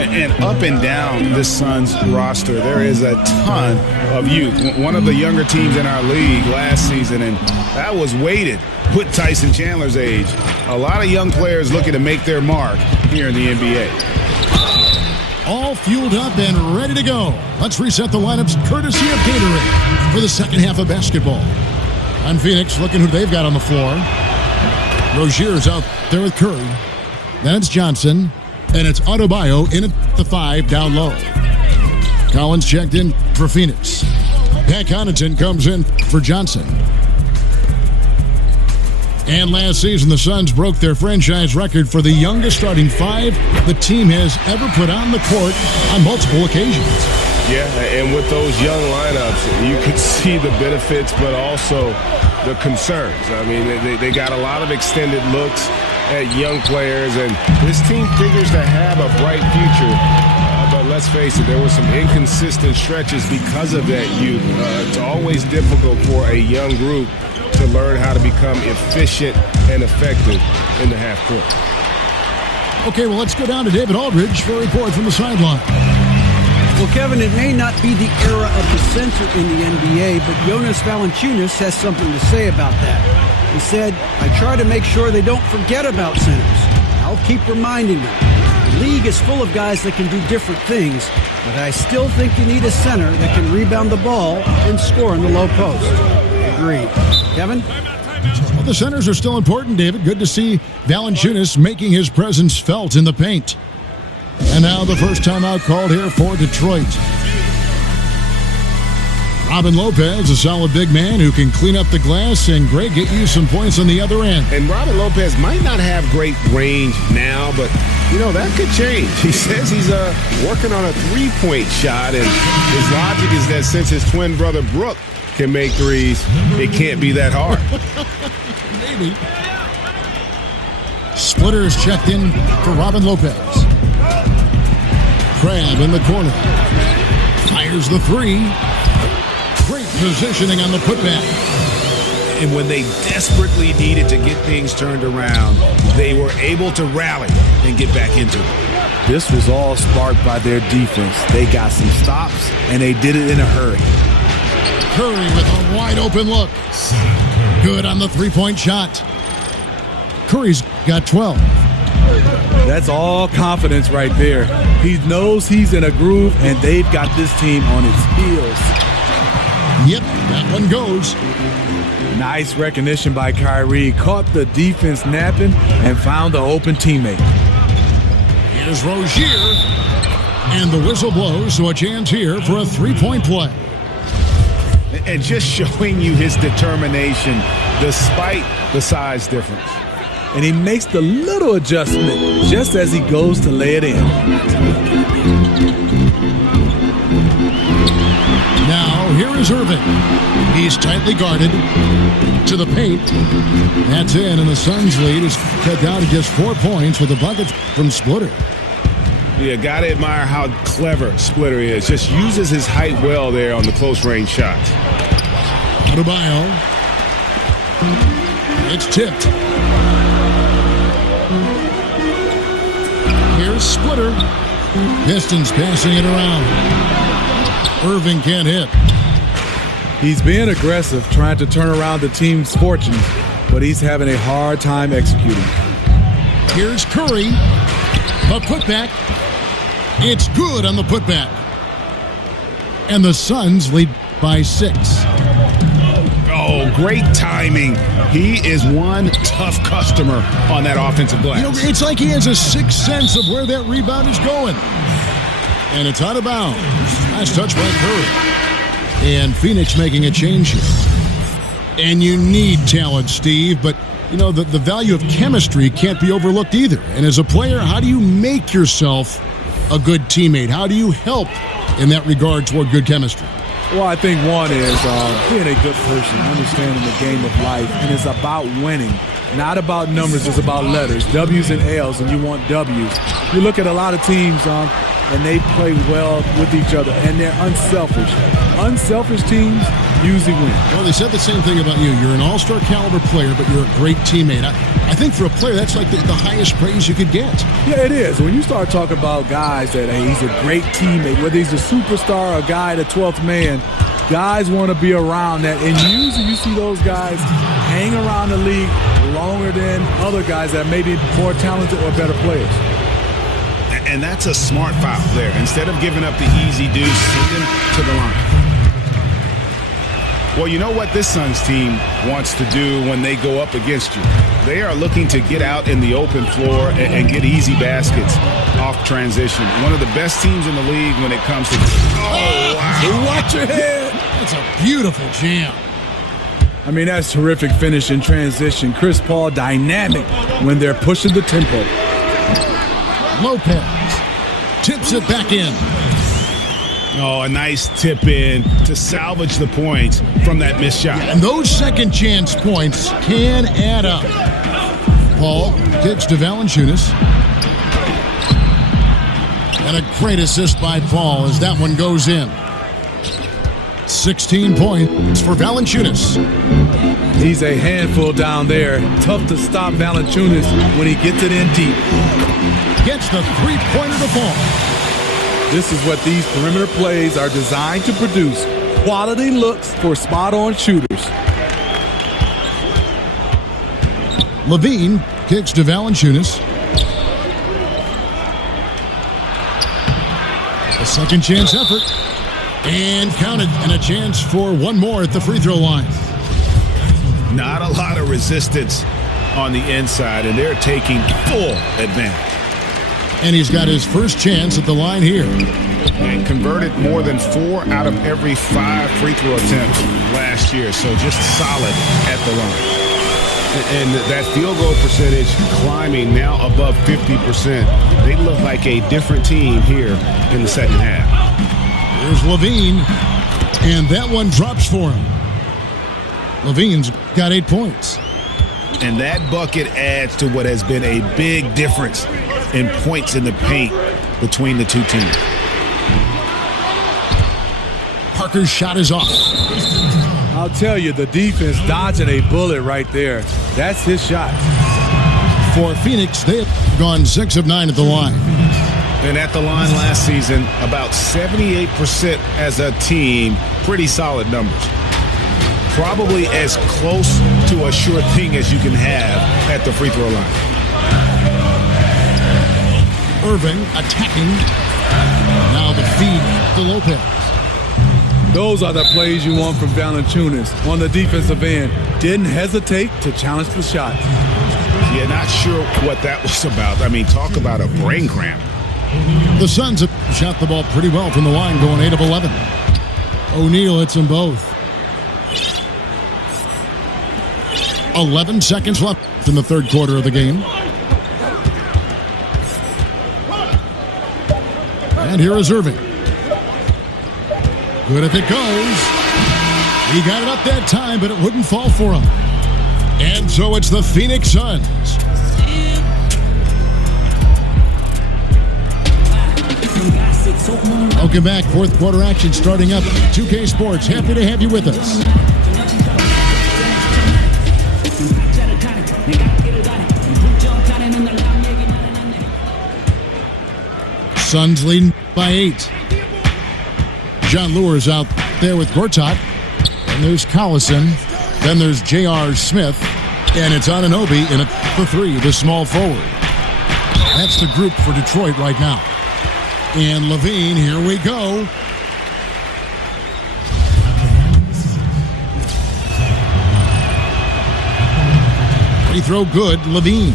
And up and down this Suns roster, there is a ton of youth. One of the younger teams in our league last season, and that was weighted with Tyson Chandler's age. A lot of young players looking to make their mark here in the NBA. All fueled up and ready to go. Let's reset the lineups courtesy of Gatorade for the second half of basketball. On Phoenix, looking who they've got on the floor. Rozier's out there with Curry. Then it's Johnson, and it's Adebayo in at the 5 down low. Collins checked in for Phoenix. Pat Connaughton comes in for Johnson. And last season, the Suns broke their franchise record for the youngest starting 5 the team has ever put on the court on multiple occasions. Yeah, and with those young lineups, you could see the benefits, but also the concerns. I mean, they got a lot of extended looks at young players, and this team figures to have a bright future. But let's face it, there were some inconsistent stretches because of that youth. It's always difficult for a young group to learn how to become efficient and effective in the half court. Okay, well, let's go down to David Aldridge for a report from the sideline. Well, Kevin, it may not be the era of the center in the NBA, but Jonas Valanciunas has something to say about that. He said, "I try to make sure they don't forget about centers. I'll keep reminding them. The league is full of guys that can do different things, but I still think you need a center that can rebound the ball and score in the low post." Agreed. Kevin? Well, the centers are still important, David. Good to see Valanciunas making his presence felt in the paint. And now the first timeout called here for Detroit. Robin Lopez, a solid big man who can clean up the glass and, Greg, get you some points on the other end. And Robin Lopez might not have great range now, but, that could change. He says he's working on a three-point shot, and his logic is that since his twin brother Brooke can make threes, it can't be that hard. Maybe. Splitter is checked in for Robin Lopez. Crab in the corner. Fires the 3. Great positioning on the putback. And when they desperately needed to get things turned around, they were able to rally and get back into it. This was all sparked by their defense. They got some stops, and they did it in a hurry. Curry with a wide open look. Good on the 3-point shot. Curry's got 12. That's all confidence right there. He knows he's in a groove, and they've got this team on its heels. Yep, that one goes. Nice recognition by Kyrie. Caught the defense napping and found the open teammate. Here's Rozier. And the whistle blows, so a chance here for a 3-point play. And just showing you his determination despite the size difference. And he makes the little adjustment just as he goes to lay it in. Now, here is Irving. He's tightly guarded to the paint. That's in, and the Suns' lead is cut down to just 4 points with a bucket from Splitter. Yeah, got to admire how clever Splitter is. Just uses his height well there on the close-range shots. Adebayo. It's tipped. Here's Splitter. Pistons passing it around. Irving can't hit. He's being aggressive, trying to turn around the team's fortunes, but he's having a hard time executing. Here's Curry. A putback. It's good on the putback. And the Suns lead by 6. Oh, Great timing. He is one tough customer on that offensive glass. You know, it's like he has a sixth sense of where that rebound is going. And it's out of bounds. Nice touch by Curry. And Phoenix making a change here. And you need talent, Steve, but you know, the value of chemistry can't be overlooked either. And as a player, how do you make yourself a good teammate? How do you help in that regard toward good chemistry? Well, I think one is being a good person, understanding the game of life, and it's about winning, not about numbers, it's about letters, W's and L's, and you want W's. You look at a lot of teams, and they play well with each other, and they're unselfish. Unselfish teams usually win. Well, they said the same thing about you. You're an all-star caliber player, but you're a great teammate. I think for a player, that's like the highest praise you could get. Yeah, it is. When you start talking about guys that, hey, he's a great teammate, whether he's a superstar or a guy, the 12th man, guys want to be around that. And usually you see those guys hang around the league longer than other guys that may be more talented or better players. And that's a smart foul there. Instead of giving up the easy deuce, send him to the line. Well, you know what this Suns team wants to do when they go up against you? They are looking to get out in the open floor and get easy baskets off transition. One of the best teams in the league when it comes to... Oh, wow. Watch your head. That's a beautiful jam. I mean, that's terrific finish in transition. Chris Paul dynamic when they're pushing the tempo. Lopez tips it back in. Oh, a nice tip in to salvage the points from that missed shot. And those second chance points can add up. Paul kicks to Valanciunas. And a great assist by Paul as that one goes in. 16 points for Valanciunas. He's a handful down there. Tough to stop Valanciunas when he gets it in deep. Gets the three-pointer to fall. This is what these perimeter plays are designed to produce. Quality looks for spot-on shooters. Levine kicks to Valanciunas. A second chance effort. And counted. And a chance for one more at the free throw line. Not a lot of resistance on the inside, and they're taking full advantage. And he's got his first chance at the line here. And converted more than 4 out of every 5 free throw attempts last year. So just solid at the line. And that field goal percentage climbing now above 50%. They look like a different team here in the second half. Here's Levine. And that one drops for him. Levine's got 8 points. And that bucket adds to what has been a big difference in points in the paint between the two teams. Parker's shot is off. I'll tell you, the defense dodging a bullet right there. That's his shot. For Phoenix, they have gone 6 of 9 at the line. And at the line last season, about 78% as a team. Pretty solid numbers. Probably as close to a sure thing as you can have at the free throw line. Irving attacking. Now the feed to Lopez. Those are the plays you want from Valanciunas on the defensive end. Didn't hesitate to challenge the shot. Yeah, not sure what that was about. I mean, talk about a brain cramp. The Suns have shot the ball pretty well from the line, going 8 of 11. O'Neal hits them both. 11 seconds left in the third quarter of the game. And here is Irving. Good if it goes. He got it up that time, but it wouldn't fall for him. And so it's the Phoenix Suns. Welcome back. Fourth quarter action starting up. 2K Sports. Happy to have you with us. Suns leading by 8. John Lure's out there with Gortat. And there's Collison. Then there's J.R. Smith. And it's Anunoby in the 3, the small forward. That's the group for Detroit right now. And Levine, here we go. Free throw good, Levine.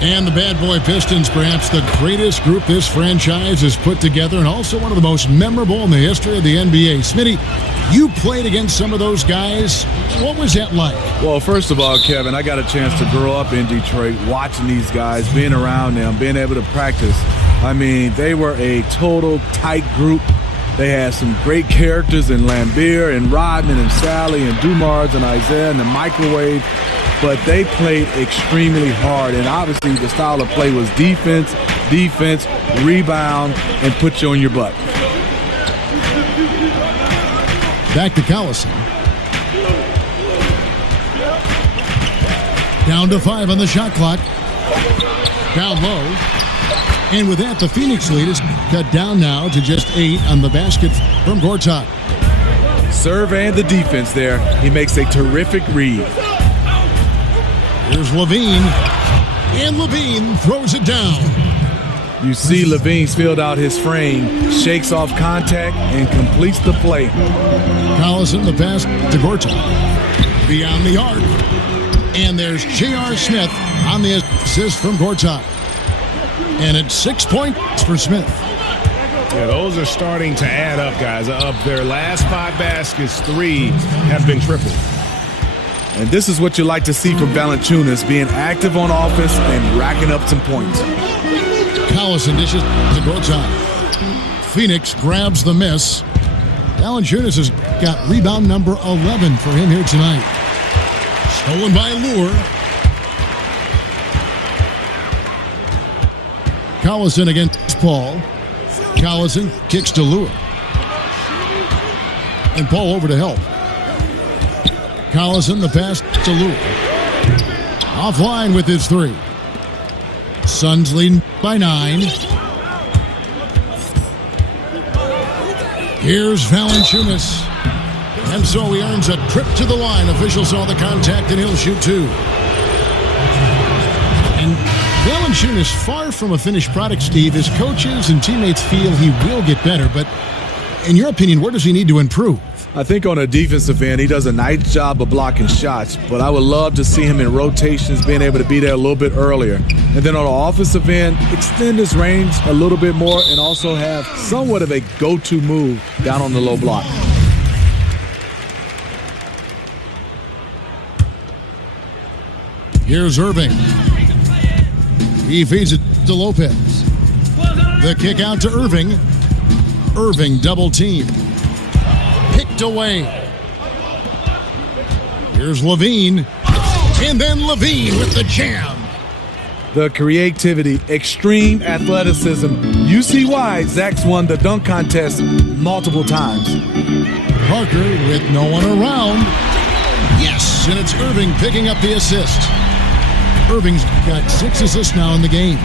And the Bad Boy Pistons, perhaps the greatest group this franchise has put together, and also one of the most memorable in the history of the NBA. Smitty, you played against some of those guys. What was that like? Well, first of all, Kevin, I got a chance to grow up in Detroit, watching these guys, being around them, being able to practice. I mean, they were a total tight group. They had some great characters in Lambeer and Rodman and Sally and Dumars and Isaiah and the Microwave. But they played extremely hard, and obviously the style of play was defense, rebound, and put you on your butt. Back to Collison. Down to 5 on the shot clock. Down low. And with that, the Phoenix lead is cut down now to just 8 on the basket from Gortat. Serve and the defense there. He makes a terrific read. Here's Levine, and Levine throws it down. You see Levine's filled out his frame, shakes off contact, and completes the play. Collison, the pass to Gortat. Beyond the arc. And there's J.R. Smith on the assist from Gortat. And it's 6 points for Smith. Yeah, those are starting to add up, guys. Of their last 5 baskets, 3 have been tripled. And this is what you like to see from Valanciunas, being active on offense and racking up some points. Collison dishes to Gortat. Phoenix grabs the miss. Valanciunas has got rebound number 11 for him here tonight. Stolen by Lure. Collison against Paul. Collison kicks to Lure. And Paul over to help. Collison, the pass to Lure. Offline with his 3. Suns leading by 9. Here's Valanciunas. And so he earns a trip to the line. Officials saw the contact, and he'll shoot 2. And Valanciunas, far from a finished product, Steve. His coaches and teammates feel he will get better. But in your opinion, where does he need to improve? I think on a defensive end, he does a nice job of blocking shots, but I would love to see him in rotations, being able to be there a little bit earlier. And then on the offensive end, extend his range a little bit more and also have somewhat of a go-to move down on the low block. Here's Irving. He feeds it to Lopez. The kick out to Irving. Irving double team. Picked away. Here's Levine. And then Levine with the jam. The creativity, extreme athleticism. You see why Zach's won the dunk contest multiple times. Parker with no one around. Yes, and it's Irving picking up the assist. Irving's got 6 assists now in the game.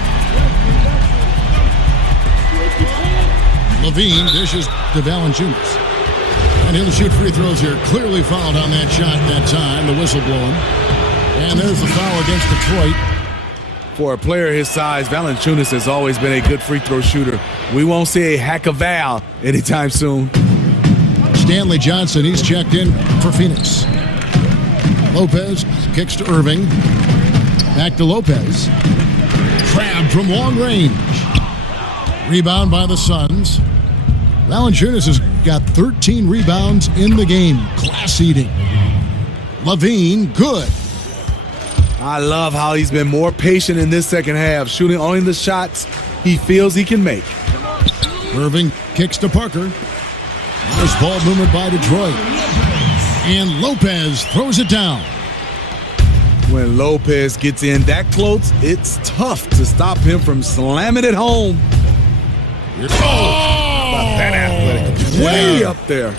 Levine dishes to Valanciunas. And he'll shoot free throws here. Clearly fouled on that shot that time. The whistle blowing. And there's the foul against Detroit. For a player his size, Valanciunas has always been a good free throw shooter. We won't see a hack of Val anytime soon. Stanley Johnson, he's checked in for Phoenix. Lopez kicks to Irving. Back to Lopez. Crab from long range. Rebound by the Suns. Valanciunas has got 13 rebounds in the game. Class eating. Levine, good. I love how he's been more patient in this second half, shooting only the shots he feels he can make. Irving kicks to Parker. Nice ball movement by Detroit. And Lopez throws it down. When Lopez gets in that close, it's tough to stop him from slamming it home. That athletic. Way up there.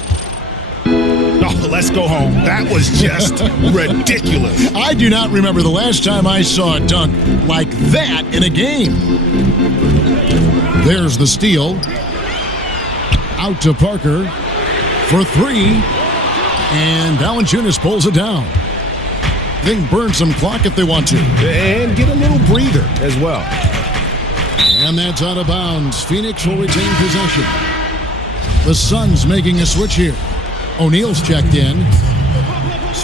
Oh, let's go home. That was just ridiculous. I do not remember the last time I saw a dunk like that in a game. There's the steal. Out to Parker for 3. And Valanciunas pulls it down. They can burn some clock if they want to. And get a little breather as well. And that's out of bounds. Phoenix will retain possession. The Suns making a switch here. O'Neal's checked in.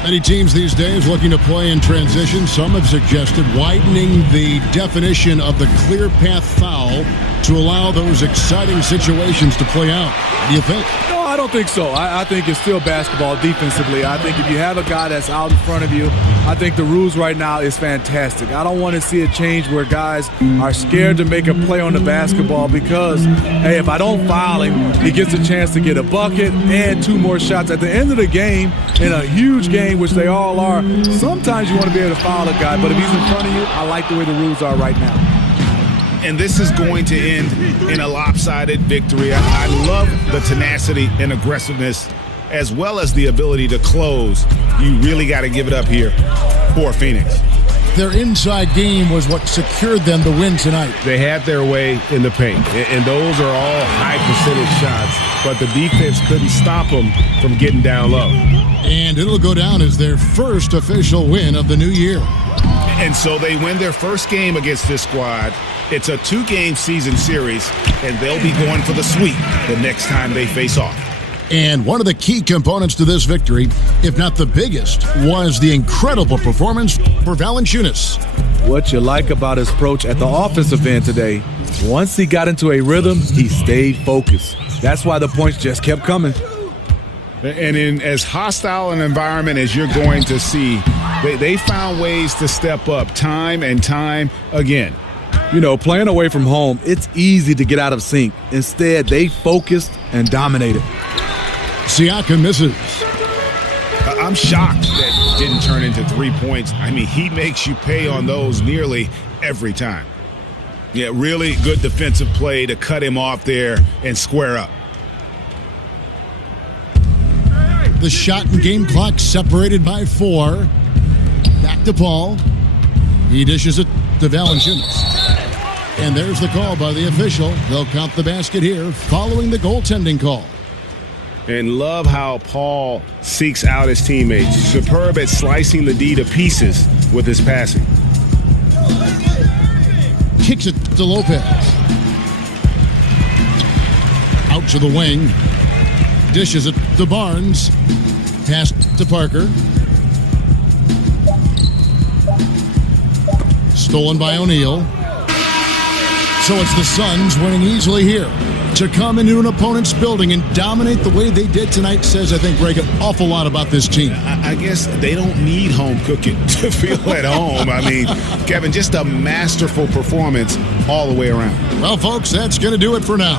Many teams these days looking to play in transition. Some have suggested widening the definition of the clear path foul to allow those exciting situations to play out. What do you think? No, I don't think so. I think it's still basketball defensively. I think if you have a guy that's out in front of you, I think the rules right now is fantastic. I don't want to see a change where guys are scared to make a play on the basketball because, hey, if I don't foul him, he gets a chance to get a bucket and 2 more shots. At the end of the game, in a huge game, which they all are, sometimes you want to be able to foul a guy, but if he's in front of you, I like the way the rules are right now. And this is going to end in a lopsided victory. I love the tenacity and aggressiveness as well as the ability to close. You really got to give it up here for Phoenix. Their inside game was what secured them the win tonight. They had their way in the paint, and those are all high percentage shots, but the defense couldn't stop them from getting down low. And it'll go down as their first official win of the new year. And so they win their first game against this squad. It's a 2-game season series, and they'll be going for the sweep the next time they face off. And one of the key components to this victory, if not the biggest, was the incredible performance for Valanciunas. What you like about his approach at the offensive end today, once he got into a rhythm, he stayed focused. That's why the points just kept coming. And in as hostile an environment as you're going to see, they found ways to step up time and time again. You know, playing away from home, it's easy to get out of sync. Instead, they focused and dominated. Siakam misses. I'm shocked that didn't turn into 3 points. I mean, he makes you pay on those nearly every time. Yeah, really good defensive play to cut him off there and square up. The shot and game clock separated by 4. Back to Paul. He dishes it to Valanciunas. And there's the call by the official. They'll count the basket here following the goaltending call. And love how Paul seeks out his teammates. Superb at slicing the D to pieces with his passing. Kicks it to Lopez. Out to the wing. Dishes it to Barnes. Pass to Parker. Stolen by O'Neal. So it's the Suns winning easily here. To come into an opponent's building and dominate the way they did tonight says, I think, Greg, an awful lot about this team. I guess they don't need home cooking to feel at home. I mean, Kevin, just a masterful performance all the way around. Well, folks, that's going to do it for now.